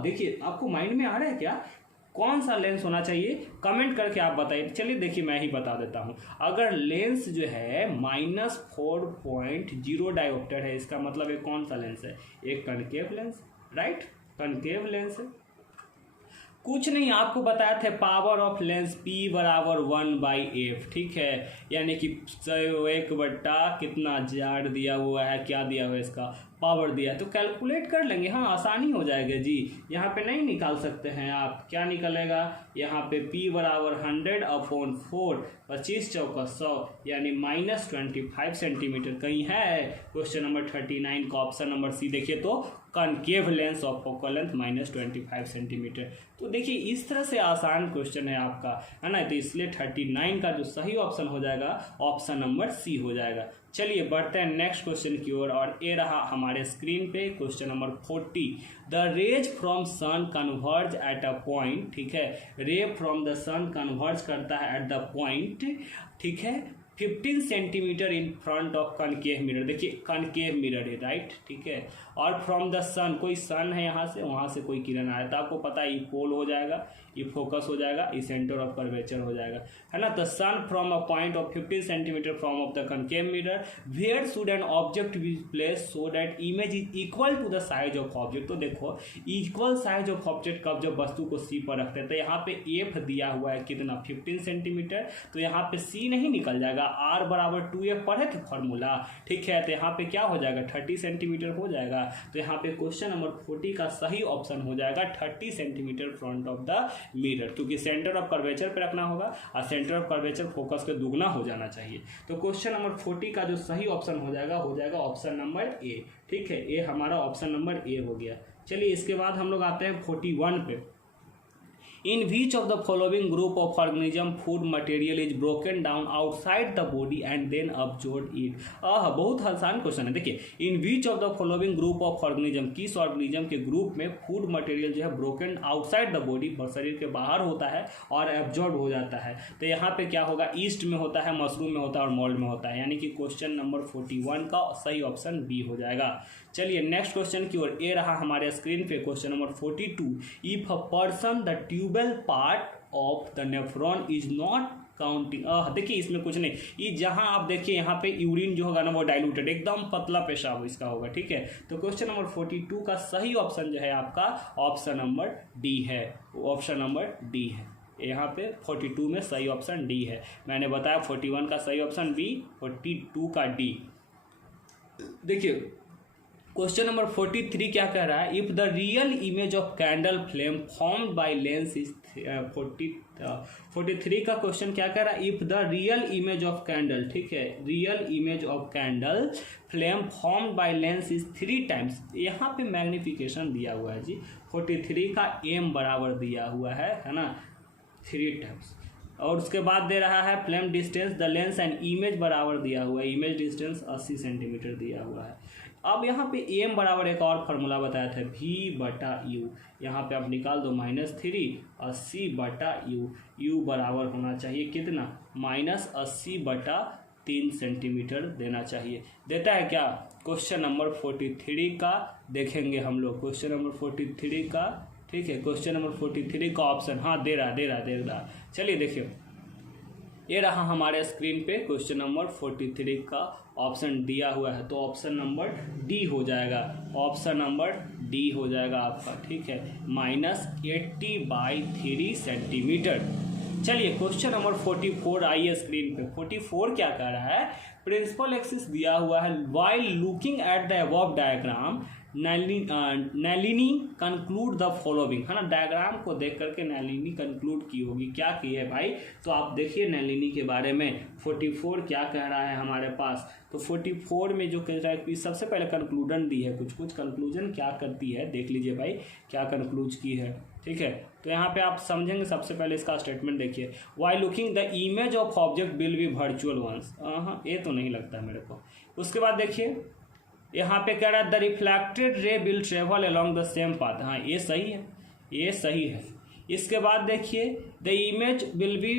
देखिए आपको माइंड में आ रहा है क्या, कौन सा लेंस होना चाहिए, कमेंट करके आप बताइए। चलिए देखिए मैं ही बता देता हूं, अगर लेंस जो है -4.0 डायोप्टर है, इसका मतलब ये कौन सा लेंस है, एक concave lens, right, concave lens है। कुछ नहीं, आपको बताया थे पावर ऑफ लेंस P बराबर 1/f, ठीक है, यानी कि 1/, कितना जार दिया हुआ है, क्या दिया हुआ है, इसका पावर दिया है, तो कैलकुलेट कर लेंगे, हाँ आसानी हो जाएगा जी। यहाँ पे नहीं निकाल सकते हैं आप, क्या निकलेगा, यहाँ पे P बराबर 100/4, 25 चौका 100, यानी -25 सेंटीमीटर कहीं है। क्वेश्चन नंबर 39 का ऑप्शन नंबर सी देखिए तो concave lens of focal length -25 centimetre. तो देखिए इस तरह से आसान क्वेश्चन है आपका, है ना, तो इसलिए 39 का जो सही ऑप्शन हो जाएगा ऑप्शन नंबर सी हो जाएगा। चलिए बढ़ते हैं नेक्स्ट क्वेश्चन की ओर, और ये रहा हमारे स्क्रीन पे question number 40। The rays from sun converge at a point, ठीक है, रे फ्रॉम द सन कन्वर्ज करता है एट द पॉइंट, ठीक है, 15 centimetre in front of concave mirror. देखिए कनकेव मिरर है, राइट, ठीक है, और फ्रॉम द सन, कोई सन है यहाँ से, वहाँ से कोई किरण आया, तो आपको पता है ये पोल हो जाएगा, ये फोकस हो जाएगा, ये सेंटर ऑफ कर्वेचर हो जाएगा, है ना। The sun from a point of 15 centimetre from of the concave mirror, where should an object be place so that image is equal to the size of object. तो देखो equal size of object कब जब वस्तु को सी पर रखते हैं, तो यहाँ पे एफ दिया हुआ है कितना 15 सेंटीमीटर, तो यहाँ पे सी नहीं निकल जाएगा, आर बराबर 2f पढ़े थे फॉर्मूला, ठीक है, तो यहाँ पे क्या हो जाएगा 30 सेंटीमीटर हो जाएगा। तो यहाँ पे क्वेश्चन नंबर 40 का सही ऑप्शन हो जाएगा 30 centimetre front of the mirror, क्योंकि सेंटर ऑफ कर्वेचर पे रखना होगा और सेंटर ऑफ कर्वेचर फोकस के दुगना हो जाना चाहिए। तो क्वेश्चन नंबर 40 का जो सही ऑप्शन हो जाएगा ऑप्शन नंबर ए, ठीक है, ये हमारा ऑप्शन नंबर ए हो गया। चलिए इसके बाद हम लोग आते हैं 41 पे। In which of the following group of organism food material is broken down outside the body and then absorbed it? बहुत आसान क्वेश्चन है। देखिए in which of the following group of organism, किस ऑर्गेनिज्म के ग्रुप में food material जो है broken outside the body, शरीर के बाहर होता है और एब्जॉर्ब हो जाता है। तो यहाँ पे क्या होगा, ईस्ट में होता है, मशरूम में होता है और मोल्ड में होता है, यानी कि क्वेश्चन नंबर 41 का सही ऑप्शन बी हो जाएगा। चलिए नेक्स्ट क्वेश्चन की ओर, ए रहा हमारे स्क्रीन पे question number 42। If a person the tubal part of the nephron is not counting, देखिए इसमें कुछ नहीं, ये जहां आप देखिए यहाँ पे यूरिन जो होगा ना वो डाइल्यूटेड, एकदम पतला पेशाब इसका होगा, ठीक है। तो क्वेश्चन नंबर 42 का सही ऑप्शन जो है आपका ऑप्शन नंबर डी है, ऑप्शन नंबर डी है। यहाँ पे 42 में सही ऑप्शन डी है, मैंने बताया 41 का सही ऑप्शन बी, 42 का डी। देखिए क्वेश्चन नंबर 43 क्या कह रहा है, if the real image of candle flame formed by lens is 43 का क्वेश्चन क्या कह रहा है, if the real image of candle, ठीक है, real image of candle flame formed by lens is 3 times. यहाँ पे मैग्निफिकेशन दिया हुआ है जी, 43 का एम बराबर दिया हुआ है ना, 3 टाइम्स। और उसके बाद दे रहा है flame distance the lens and image बराबर दिया हुआ है, इमेज डिस्टेंस 80 सेंटीमीटर दिया हुआ है। अब यहाँ पे एम बराबर एक और फार्मूला बताया था, V/U, यहाँ पे आप निकाल दो -3 और C/U, U बराबर होना चाहिए कितना, -80/3 सेंटीमीटर देना चाहिए। देता है क्या, क्वेश्चन नंबर 43 का देखेंगे हम लोग, क्वेश्चन नंबर 43 का, ठीक है, क्वेश्चन नंबर 43 का ऑप्शन, हाँ दे रहा। चलिए देखिए, ये रहा हमारे स्क्रीन पे क्वेश्चन नंबर 43 का ऑप्शन दिया हुआ है, तो ऑप्शन नंबर डी हो जाएगा, ऑप्शन नंबर डी हो जाएगा आपका, ठीक है, -80/3 सेंटीमीटर। चलिए क्वेश्चन नंबर 44 आइए स्क्रीन पे। 44 क्या कह रहा है, प्रिंसिपल एक्सिस दिया हुआ है, while looking at the above diagram Nalini conclude the following, है ना, डायग्राम को देख करके नलिनी कंक्लूड की होगी, क्या की है भाई, तो आप देखिए नलिनी के बारे में 44 क्या कह रहा है हमारे पास। तो 44 में जो कह रहा है कि सबसे पहले कंक्लूजन दी है, कुछ कंक्लूजन क्या करती है, देख लीजिए भाई क्या कंक्लूज की है, ठीक है। तो यहाँ पे आप समझेंगे, सबसे पहले इसका स्टेटमेंट देखिए, while looking the image of object will be virtual once, हाँ ये तो नहीं लगता मेरे को। उसके बाद देखिए यहाँ पे कह रहा है the reflected ray will travel along the same path, हाँ ये सही है, ये सही है। इसके बाद देखिए the image will be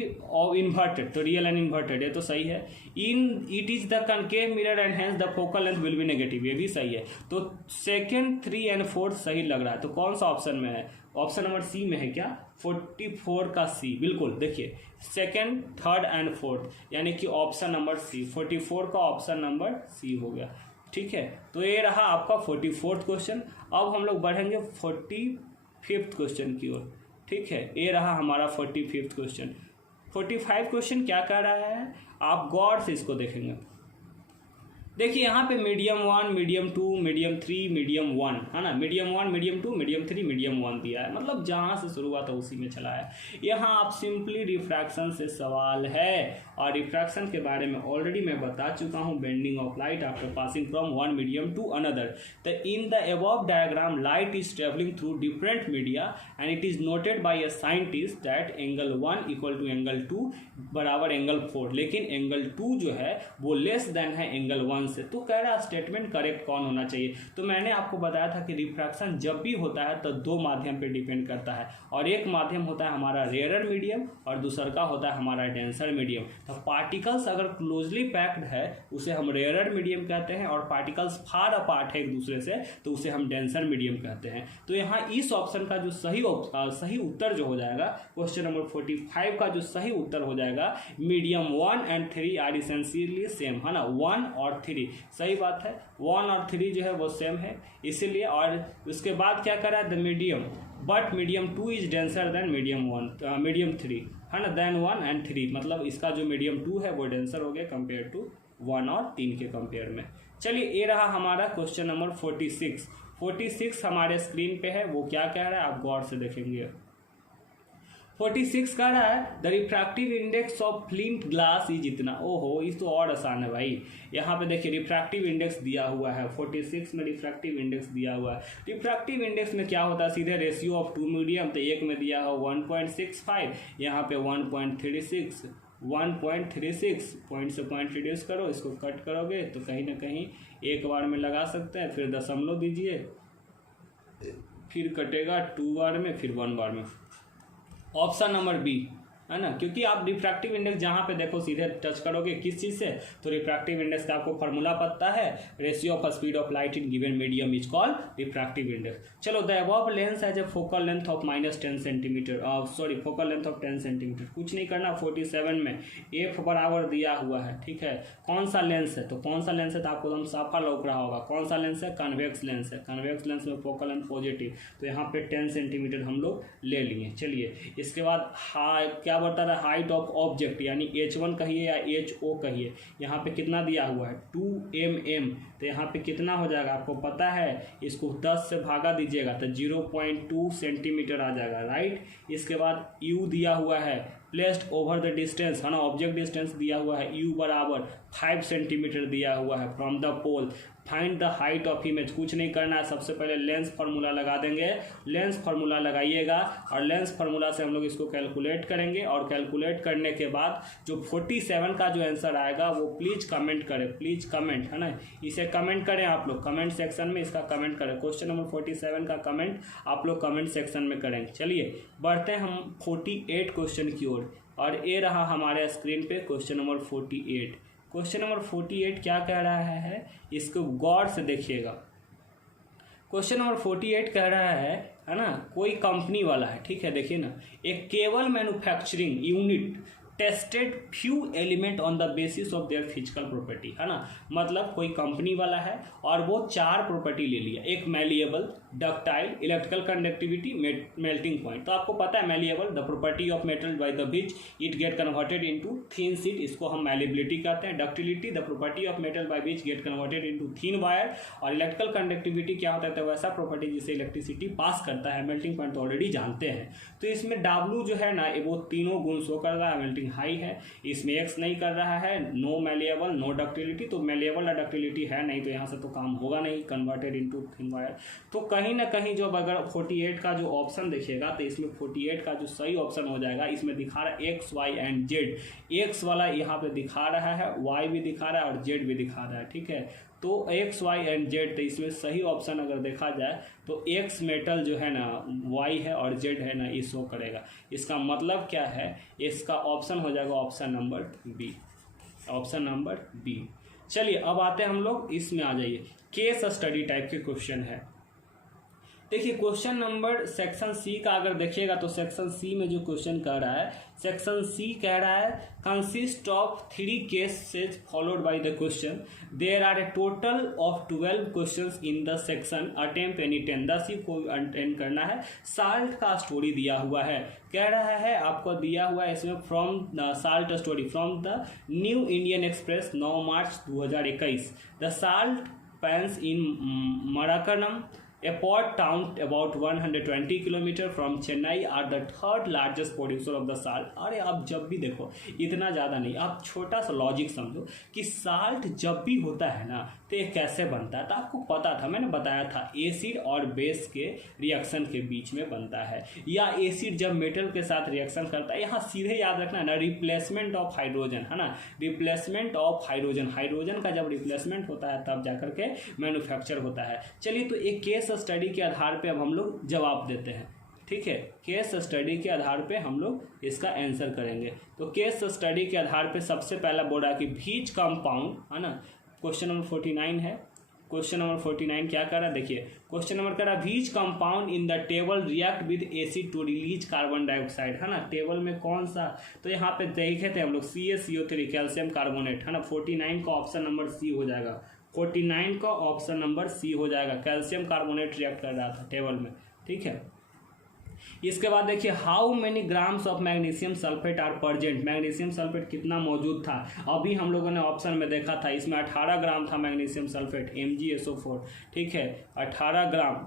inverted, तो रियल एंड इन्वर्टेड, ये तो सही है। In it is the concave mirror and hence the focal length will be negative, ये भी सही है। तो सेकेंड, 3 एंड 4 सही लग रहा है, तो कौन सा ऑप्शन में है, ऑप्शन नंबर सी में है क्या, 44 का सी, बिल्कुल। देखिए सेकेंड, थर्ड एंड फोर्थ, यानी कि ऑप्शन नंबर सी, 44 का ऑप्शन नंबर सी हो गया, ठीक है। तो ये रहा आपका 44th क्वेश्चन। अब हम लोग बढ़ेंगे 45th क्वेश्चन की ओर, ठीक है, ये रहा हमारा 45th क्वेश्चन। 45 क्वेश्चन क्या कह रहा है, आप गौर से इसको देखेंगे। देखिए यहाँ पे मीडियम 1, मीडियम 2, मीडियम 3, मीडियम 1, है ना, मीडियम 1, मीडियम 2, मीडियम 3, मीडियम 1 दिया है, मतलब जहाँ से शुरू हुआ था उसी में चला है। यहाँ आप सिंपली रिफ्रैक्शन से सवाल है, और रिफ्रैक्शन के बारे में ऑलरेडी मैं बता चुका हूँ, bending of light after passing from one medium to another. तो in the above diagram light is travelling through different media and it is noted by a scientist that angle 1 equal to angle 2 बराबर angle 4, लेकिन angle 2 जो है वो less than है angle 1 से। तो कह रहा स्टेटमेंट करेक्ट कौन होना चाहिए, तो मैंने आपको बताया था कि रिफ्रैक्शन जब भी होता है तो 2 माध्यम पे डिपेंड करता है, और एक माध्यम होता है हमारा रेयरर मीडियम और दूसरा का होता है हमारा डेंसर मीडियम। तो पार्टिकल्स अगर क्लोजली पैक्ड है उसे हम रेयरर मीडियम कहते हैं, और पार्टिकल्स फार अपार्ट है एक दूसरे से तो उसे हम डेंसर मीडियम कहते हैं। तो यहाँ इस ऑप्शन का जो सही उत्तर जो हो जाएगा, क्वेश्चन नंबर 45 का जो सही उत्तर हो जाएगा, medium 1 and 3 are essentially same, है ना, 1 और 3, सही बात है, 1 और 3 जो है वो सेम है इसीलिए। और उसके बाद क्या करा, the medium, but medium 2 is denser then medium 3, है ना, देन 1 एंड 3, मतलब इसका जो मीडियम 2 है वो डेंसर हो गया कंपेयर टू 1 और 3 के कंपेयर में। चलिए ये रहा हमारा क्वेश्चन नंबर 46 हमारे स्क्रीन पे है, वो क्या कह रहा है आप गौर से देखेंगे। 46 कह रहा है the refractive index of flint glass is इतना, ओहो इस तो और आसान है भाई। यहाँ पे देखिए रिफ्रैक्टिव इंडेक्स दिया हुआ है, 46 में रिफ्रैक्टिव इंडेक्स दिया हुआ है। रिफ्रैक्टिव इंडेक्स में क्या होता है, सीधे रेशियो ऑफ 2 मीडियम, तो एक में दिया है 1.65, यहाँ पे 1.36, 1.36 पॉइंट से पॉइंट रिड्यूस करो, इसको कट करोगे तो कहीं ना कहीं एक बार में लगा सकते हैं, फिर दशमलव दीजिए, फिर कटेगा 2 बार में, फिर 1 बार में, ऑप्शन नंबर बी, है ना, क्योंकि आप रिफ्रैक्टिव इंडेक्स जहाँ पे देखो सीधे टच करोगे किस चीज़ से, तो रिफ्रैक्टिव इंडेक्स का आपको फार्मूला पता है, ratio of speed of light in given medium is called refractive index. चलो the above lens has a focal length of -10 centimetre, focal length of 10 centimetre, कुछ नहीं करना, 47 में एफ बराबर दिया हुआ है, ठीक है। कौन सा लेंस है, तो कौन सा लेंस है, तो आपको एकदम साफा लौक रहा होगा, कौन सा लेंस है, कन्वेक्स लेंस है, कन्वेक्स लेंस में फोकल लेंथ पॉजिटिव, तो यहाँ पे 10 सेंटीमीटर हम लोग ले लिए। चलिए इसके बाद हाँ क्या क्या बता रहा है, हाइट ऑफ ऑब्जेक्ट यानी H1 कहिए या HO कहिए, यहाँ पे कितना दिया हुआ है 2 mm, तो यहाँ पे कितना हो जाएगा आपको पता है, इसको 10 से भागा दीजिएगा तो 0.2 सेंटीमीटर आ जाएगा, राइट। इसके बाद U दिया हुआ है, प्लेस्ड ओवर द डिस्टेंस है ना, ऑब्जेक्ट डिस्टेंस दिया हुआ है U बराबर 5 सेंटीमीटर दिया हुआ है from the pole. Find the height of image, कुछ नहीं करना है, सबसे पहले लेंस फार्मूला लगा देंगे, लेंस फार्मूला लगाइएगा और लेंस फार्मूला से हम लोग इसको कैलकुलेट करेंगे और कैलकुलेट करने के बाद जो 47 का जो आंसर आएगा वो प्लीज कमेंट करें, प्लीज कमेंट है ना, इसे कमेंट करें आप लोग कमेंट सेक्शन में, इसका कमेंट करें, क्वेश्चन नंबर 47 का कमेंट आप लोग कमेंट सेक्शन में करेंगे। चलिए बढ़ते हैं हम 48 क्वेश्चन की ओर, और ये रहा हमारे स्क्रीन पे क्वेश्चन नंबर 48। क्वेश्चन नंबर 48 क्या कह रहा है, इसको गौर से देखिएगा। क्वेश्चन नंबर 48 कह रहा है ना, कोई कंपनी वाला है, ठीक है, देखिए ना, एक cable manufacturing unit tested few element on the basis of their physical property, है ना, मतलब कोई कंपनी वाला है और वो 4 प्रॉपर्टी ले लिया, एक malleable, ductile, electrical conductivity, melting point. तो आपको पता है malleable the property of metal by the which it get converted into thin sheet, इसको हम मैलिएबिलिटी कहते हैं। Ductility the property of metal by which get converted into thin wire, और electrical conductivity क्या होता है, तो वैसा प्रॉपर्टी जिससे इलेक्ट्रिसिटी पास करता है। मेल्टिंग पॉइंट तो ऑलरेडी जानते हैं। तो इसमें W जो है ना वो तीनों गुण शो कर रहा है, मेल्टिंग हाई है, इसमें X नहीं कर रहा है, नो मैलिएबल नो डक्टिलिटी, तो मैलिएबल या डक्टिलिटी है नहीं, तो यहाँ से तो काम होगा नहीं, कन्वर्टेड इनटू थिन वायर। तो कहीं ना कहीं जो अगर 48 का जो ऑप्शन देखिएगा तो इसमें 48 का जो सही ऑप्शन हो जाएगा, इसमें दिखा रहा है X, Y and Z। X वाला यहाँ पे दिखा रहा है, Y भी दिखा रहा है और Z भी दिखा रहा है, ठीक है। तो X, Y एंड Z, तो इसमें सही ऑप्शन अगर देखा जाए तो X मेटल जो है ना, Y है और Z है ना, ये शो करेगा। इसका मतलब क्या है, इसका ऑप्शन हो जाएगा option number B, option number B. चलिए अब आते हैं हम लोग इसमें, आ जाइए, केस स्टडी टाइप के क्वेश्चन है। देखिए क्वेश्चन नंबर सेक्शन सी का अगर देखिएगा तो सेक्शन सी में जो क्वेश्चन कह रहा है, सेक्शन सी कह रहा है consist of 3 cases followed by the question, there are a total of 12 questions in the section, attempt any 10, 10 ही को अटेम्प्ट करना है। साल्ट का स्टोरी दिया हुआ है, कह रहा है आपको दिया हुआ है इसमें from the salt story from the New Indian Express 9 March 2021, the salt pans in Marakkanam, a port town about 120 kilometre from Chennai, are the 3rd largest producer of the salt. अरे आप जब भी देखो, इतना ज़्यादा नहीं, आप छोटा सा लॉजिक समझो कि साल्ट जब भी होता है ना तो ये कैसे बनता है, तो आपको पता था, मैंने बताया था, एसिड और बेस के रिएक्शन के बीच में बनता है, या एसिड जब मेटल के साथ रिएक्शन करता है, यहाँ सीधे याद रखना है ना, रिप्लेसमेंट ऑफ हाइड्रोजन, है ना, रिप्लेसमेंट ऑफ हाइड्रोजन, हाइड्रोजन का जब रिप्लेसमेंट होता है तब जाकर के मैन्युफैक्चर होता है। चलिए तो एक केस स्टडी के आधार पे अब हम लोग जवाब देते हैं, ठीक है, केस स्टडी के आधार पे हम लोग इसका आंसर करेंगे। तो केस स्टडी के आधार पे सबसे पहला बोल रहा है कि भीज कंपाउंड, है ना, क्वेश्चन नंबर 49 है। क्वेश्चन नंबर 49 क्या कर रहा है, देखिए क्वेश्चन नंबर कह रहा है भीज compound in the table react with acid to release carbon dioxide, है ना, टेबल में कौन सा, तो यहाँ पे देखे थे हम लोग CaCO3 कैल्शियम कार्बोनेट, है ना, 49 का ऑप्शन नंबर सी हो जाएगा, 49 का ऑप्शन नंबर सी हो जाएगा, कैल्शियम कार्बोनेट रिएक्ट कर रहा था टेबल में, ठीक है। इसके बाद देखिए how many grams of magnesium sulphate are present, magnesium sulphate कितना मौजूद था, अभी हम लोगों ने ऑप्शन में देखा था, इसमें 18 ग्राम था मैग्नीशियम सल्फेट, MgSO4, ठीक है, 18 ग्राम।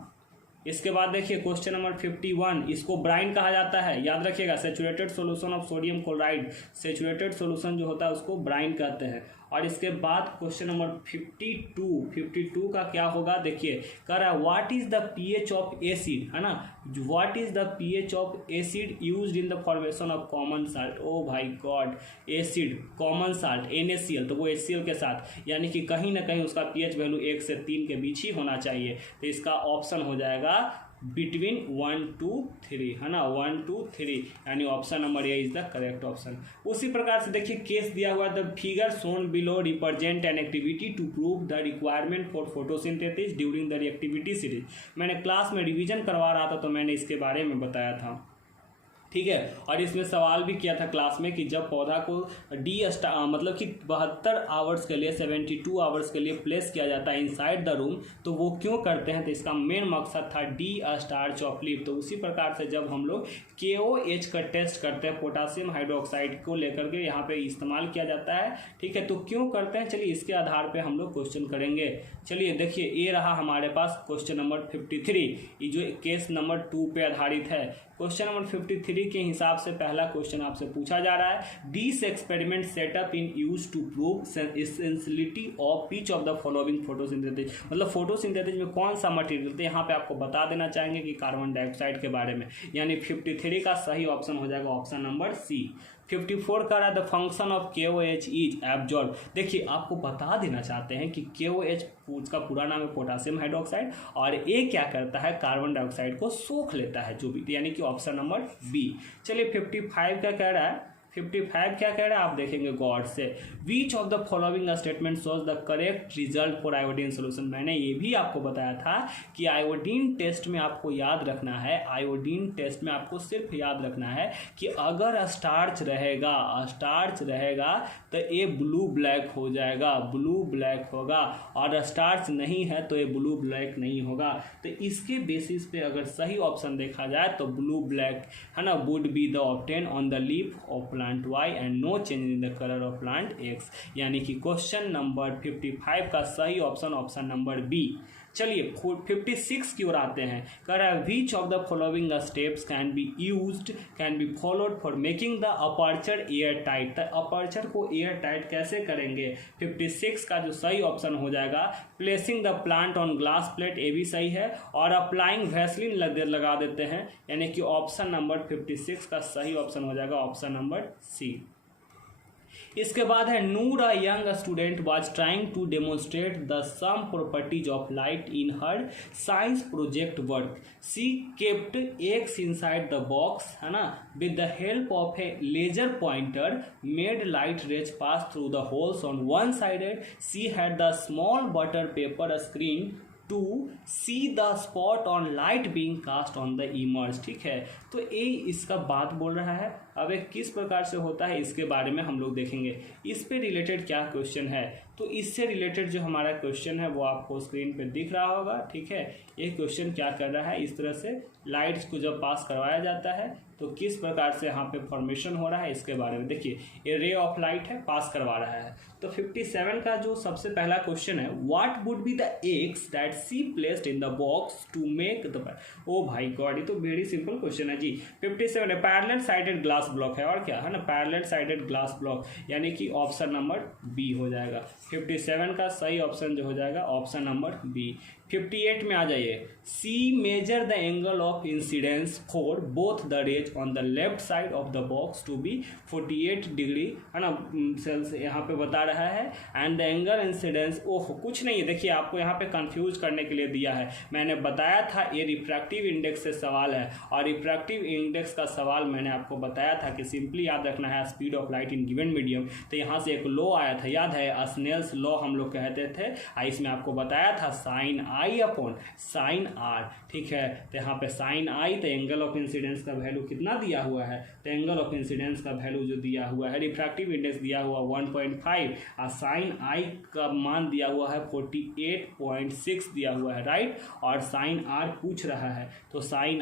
इसके बाद देखिए क्वेश्चन नंबर 51, इसको ब्राइन कहा जाता है, याद रखिएगा, saturated solution of sodium chloride, saturated solution जो होता है उसको ब्राइन कहते हैं। और इसके बाद क्वेश्चन नंबर 52 का क्या होगा, देखिए कह रहा है what is the pH of acid, है ना, what is the pH of acid used in the formation of common salt. ओ भाई God, acid common salt NaCl, तो वो HCl के साथ, यानी कि कहीं ना कहीं उसका पीएच वैल्यू 1 से 3 के बीच ही होना चाहिए, तो इसका ऑप्शन हो जाएगा बिटवीन 1 to 3, है ना, 1 to 3, यानी option number A is the correct option. उसी प्रकार से देखिए केस दिया हुआ, the figure shown below represent an activity to prove the requirement for photosynthesis during the reactivity series. मैंने क्लास में रिवीजन करवा रहा था तो मैंने इसके बारे में बताया था। ठीक है। और इसमें सवाल भी किया था क्लास में कि जब पौधा को मतलब कि 72 आवर्स के लिए 72 आवर्स के लिए प्लेस किया जाता है इनसाइड द रूम, तो वो क्यों करते हैं, तो इसका मेन मकसद था डी स्टार्च ऑफ लीफ। तो उसी प्रकार से जब हम लोग KOH का टेस्ट करते हैं पोटासियम हाइड्रोक्साइड को लेकर के यहाँ पे इस्तेमाल किया जाता है, ठीक है। तो क्यों करते हैं, चलिए इसके आधार पे हम लोग क्वेश्चन करेंगे। चलिए देखिए, ये रहा हमारे पास क्वेश्चन नंबर 53, ये जो केस नंबर 2 पे आधारित है। क्वेश्चन नंबर 53 के हिसाब से पहला क्वेश्चन आपसे पूछा जा रहा है, this experiment setup in use to prove essentiality of each of the following photosynthesis. मतलब फोटोसिंथेसिस में कौन सा मटेरियल, तो यहाँ पे आपको बता देना चाहेंगे कि कार्बन डाइऑक्साइड के बारे में, यानी 53 का सही ऑप्शन हो जाएगा ऑप्शन नंबर सी। 54 का रहा the function of KOH is absorb. देखिए आपको बता देना चाहते हैं कि KOH उसका पूरा नाम है पोटासियम हाइड्रोक्साइड, और ये क्या करता है, कार्बन डाइऑक्साइड को सोख लेता है, जो भी, यानी कि ऑप्शन नंबर बी। चलिए 55 का कह रहा है, 55 क्या कह रहा है आप देखेंगे गौर से, विच of the following statement shows the correct result for iodine solution. मैंने ये भी आपको बताया था कि आयोडीन टेस्ट में आपको याद रखना है, आयोडीन टेस्ट में आपको सिर्फ याद रखना है कि अगर स्टार्च रहेगा तो ये ब्लू ब्लैक हो जाएगा, ब्लू ब्लैक होगा, और स्टार्च नहीं है तो ये ब्लू ब्लैक नहीं होगा। तो इसके बेसिस पे अगर सही ऑप्शन देखा जाए तो ब्लू ब्लैक है ना, would be the obtain on the leaf of plant Y and no change in the colour of plant X, यानी कि क्वेश्चन नंबर 55 का सही ऑप्शन ऑप्शन नंबर बी। चलिए 56 की ओर आते हैं, कह रहा है विच of the following steps can be followed for making the aperture air tight. Aperture को एयर टाइट कैसे करेंगे, 56 का जो सही ऑप्शन हो जाएगा placing the plant on glass plate, ये भी सही है, और अप्लाइंग वैसलीन लगा देते हैं, यानी कि ऑप्शन नंबर 56 का सही ऑप्शन हो जाएगा ऑप्शन नंबर सी। इसके बाद है Noor, a young student was trying to demonstrate the some properties of light in her science project work. She kept eggs inside the box, है ना, with the help of a laser pointer made light rays pass through the holes on one sided. She had the small butter paper screen to see the spot on light being cast on the emerge. ठीक है, तो ये इसका बात बोल रहा है। अब एक किस प्रकार से होता है इसके बारे में हम लोग देखेंगे, इस पे रिलेटेड क्या क्वेश्चन है। तो इससे रिलेटेड जो हमारा क्वेश्चन है वो आपको स्क्रीन पे दिख रहा होगा। ठीक है, ये क्वेश्चन क्या कर रहा है, इस तरह से लाइट्स को जब पास करवाया जाता है तो किस प्रकार से यहाँ पे फॉर्मेशन हो रहा है इसके बारे में देखिए। ये रे ऑफ लाइट है, पास करवा रहा है। तो 57 का जो सबसे पहला क्वेश्चन है, what would be the eggs that she placed in the box to make the, oh भाई गॉड, ये तो वेरी सिंपल क्वेश्चन है जी। 57 पैरेलल साइडेड ग्लास ब्लॉक है, और क्या है ना, पैरेलल साइडेड ग्लास ब्लॉक, यानी कि ऑप्शन नंबर बी हो जाएगा। 57 का सही ऑप्शन जो हो जाएगा ऑप्शन नंबर बी। 58 में आ जाइए, C measure the angle of incidence for both the rays on the left side of the box to be 48 degree, है ना, सेल्स यहाँ पे बता रहा है। एंड द एंगल इंसिडेंस, ओह कुछ नहीं है, देखिए आपको यहाँ पे कंफ्यूज करने के लिए दिया है। मैंने बताया था ये रिफ्रैक्टिव इंडेक्स से सवाल है, और रिफ्रैक्टिव इंडेक्स का सवाल मैंने आपको बताया था कि सिंपली याद रखना है speed of light in given medium. तो यहाँ से एक लॉ आया था, याद है, स्नेल्स लॉ हम लोग कहते थे। इसमें आपको बताया था sine i upon sine r. ठीक है, तो यहाँ पे साइन आई, तो एंगल ऑफ इंसिडेंस का वैल्यू कितना दिया हुआ है, तो एंगल ऑफ इंसिडेंस का वैल्यू जो दिया हुआ है, रिफ्रैक्टिव इंडेक्स दिया हुआ 1.5 और साइन आई का मान दिया हुआ है 48.6 दिया हुआ है, राइट। और साइन आर पूछ रहा है, तो साइन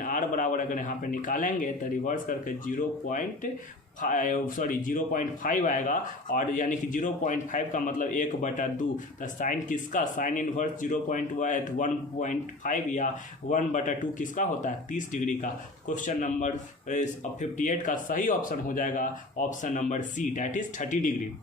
आर बराबर अगर यहाँ पे निकालेंगे तो रिवर्स करके 0.5 आएगा, और यानी कि 0.5 का मतलब 1/2। तो साइन किसका, साइन इनवर्स 0.1.5 या 1/2 किसका होता है, 30 डिग्री का। क्वेश्चन नंबर 58 का सही ऑप्शन हो जाएगा option number C, that is 30 degree.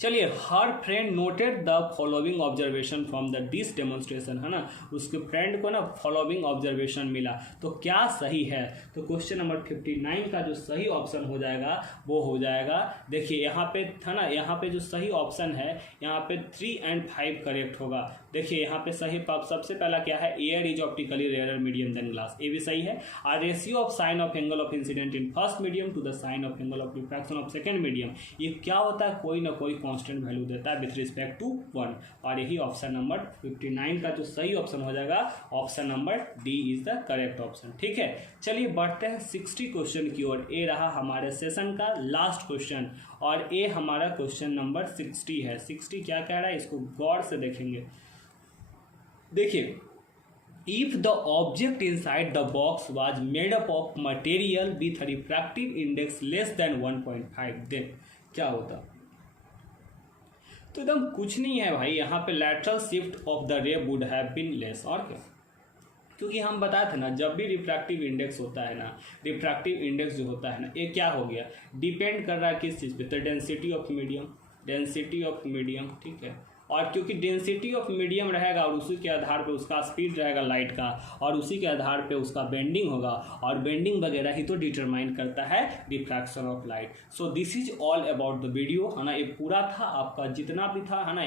चलिए, her friend noted the following observation from the this demonstration, है ना, उसके फ्रेंड को ना फॉलोइंग ऑब्जर्वेशन मिला, तो क्या सही है। तो क्वेश्चन नंबर 59 का जो सही ऑप्शन हो जाएगा वो हो जाएगा, देखिए यहाँ पे था ना, यहाँ पे जो सही ऑप्शन है यहाँ पे 3 और 5 करेक्ट होगा। देखिए यहाँ पे सही सबसे पहला क्या है, air is optically rare medium than glass, ये भी सही है। और ratio of sine of angle of incident in first medium to the sine of angle of refraction of second medium, ये क्या होता है, कोई ना कोई कांस्टेंट वैल्यू देता है विथ रिस्पेक्ट टू 1, और यही ऑप्शन नंबर 59 का जो सही ऑप्शन हो जाएगा option number D is the correct option. ठीक है, चलिए बढ़ते हैं 60 क्वेश्चन की ओर। ए रहा हमारे सेशन का लास्ट क्वेश्चन और ए हमारा क्वेश्चन नंबर 60 है। 60 क्या कह रहा है, इसको गौर से देखेंगे। देखिए, if the object inside the box was made up of material with refractive index less than 1.5 then क्या होता? तो एकदम कुछ नहीं है भाई, यहाँ पे lateral shift of the ray would have been less। और क्या, क्योंकि हम बताए थे ना, जब भी रिफ्रैक्टिव इंडेक्स होता है ना, रिफ्रैक्टिव इंडेक्स जो होता है ना, ये क्या हो गया, डिपेंड कर रहा है किस चीज़ पे, तो density of medium, density of medium. ठीक है, और क्योंकि डेंसिटी ऑफ मीडियम रहेगा और उसी के आधार पे उसका स्पीड रहेगा लाइट का, और उसी के आधार पे उसका बेंडिंग होगा, और बेंडिंग वगैरह ही तो डिटरमाइन करता है refraction of light. So this is all about the video, है ना। ये पूरा था आपका जितना भी था, है ना,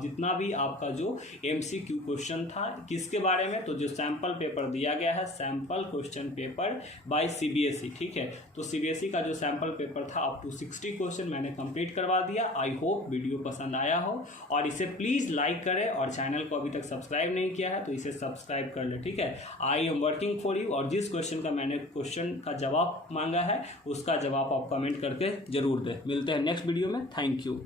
जितना भी आपका जो MCQ क्वेश्चन था किसके बारे में, तो जो सैम्पल पेपर दिया गया है, sample question paper by CBSE। ठीक है, तो CBSE का जो सैम्पल पेपर था अप टू 60 क्वेश्चन मैंने कंप्लीट करवा दिया। आई होप वीडियो पसंद आया हो, और इसे प्लीज़ लाइक करें, और चैनल को अभी तक सब्सक्राइब नहीं किया है तो इसे सब्सक्राइब कर ले। ठीक है, I am working for you, और जिस क्वेश्चन का मैंने क्वेश्चन का जवाब मांगा है उसका जवाब आप कमेंट करके जरूर दें। मिलते हैं नेक्स्ट वीडियो में, थैंक यू।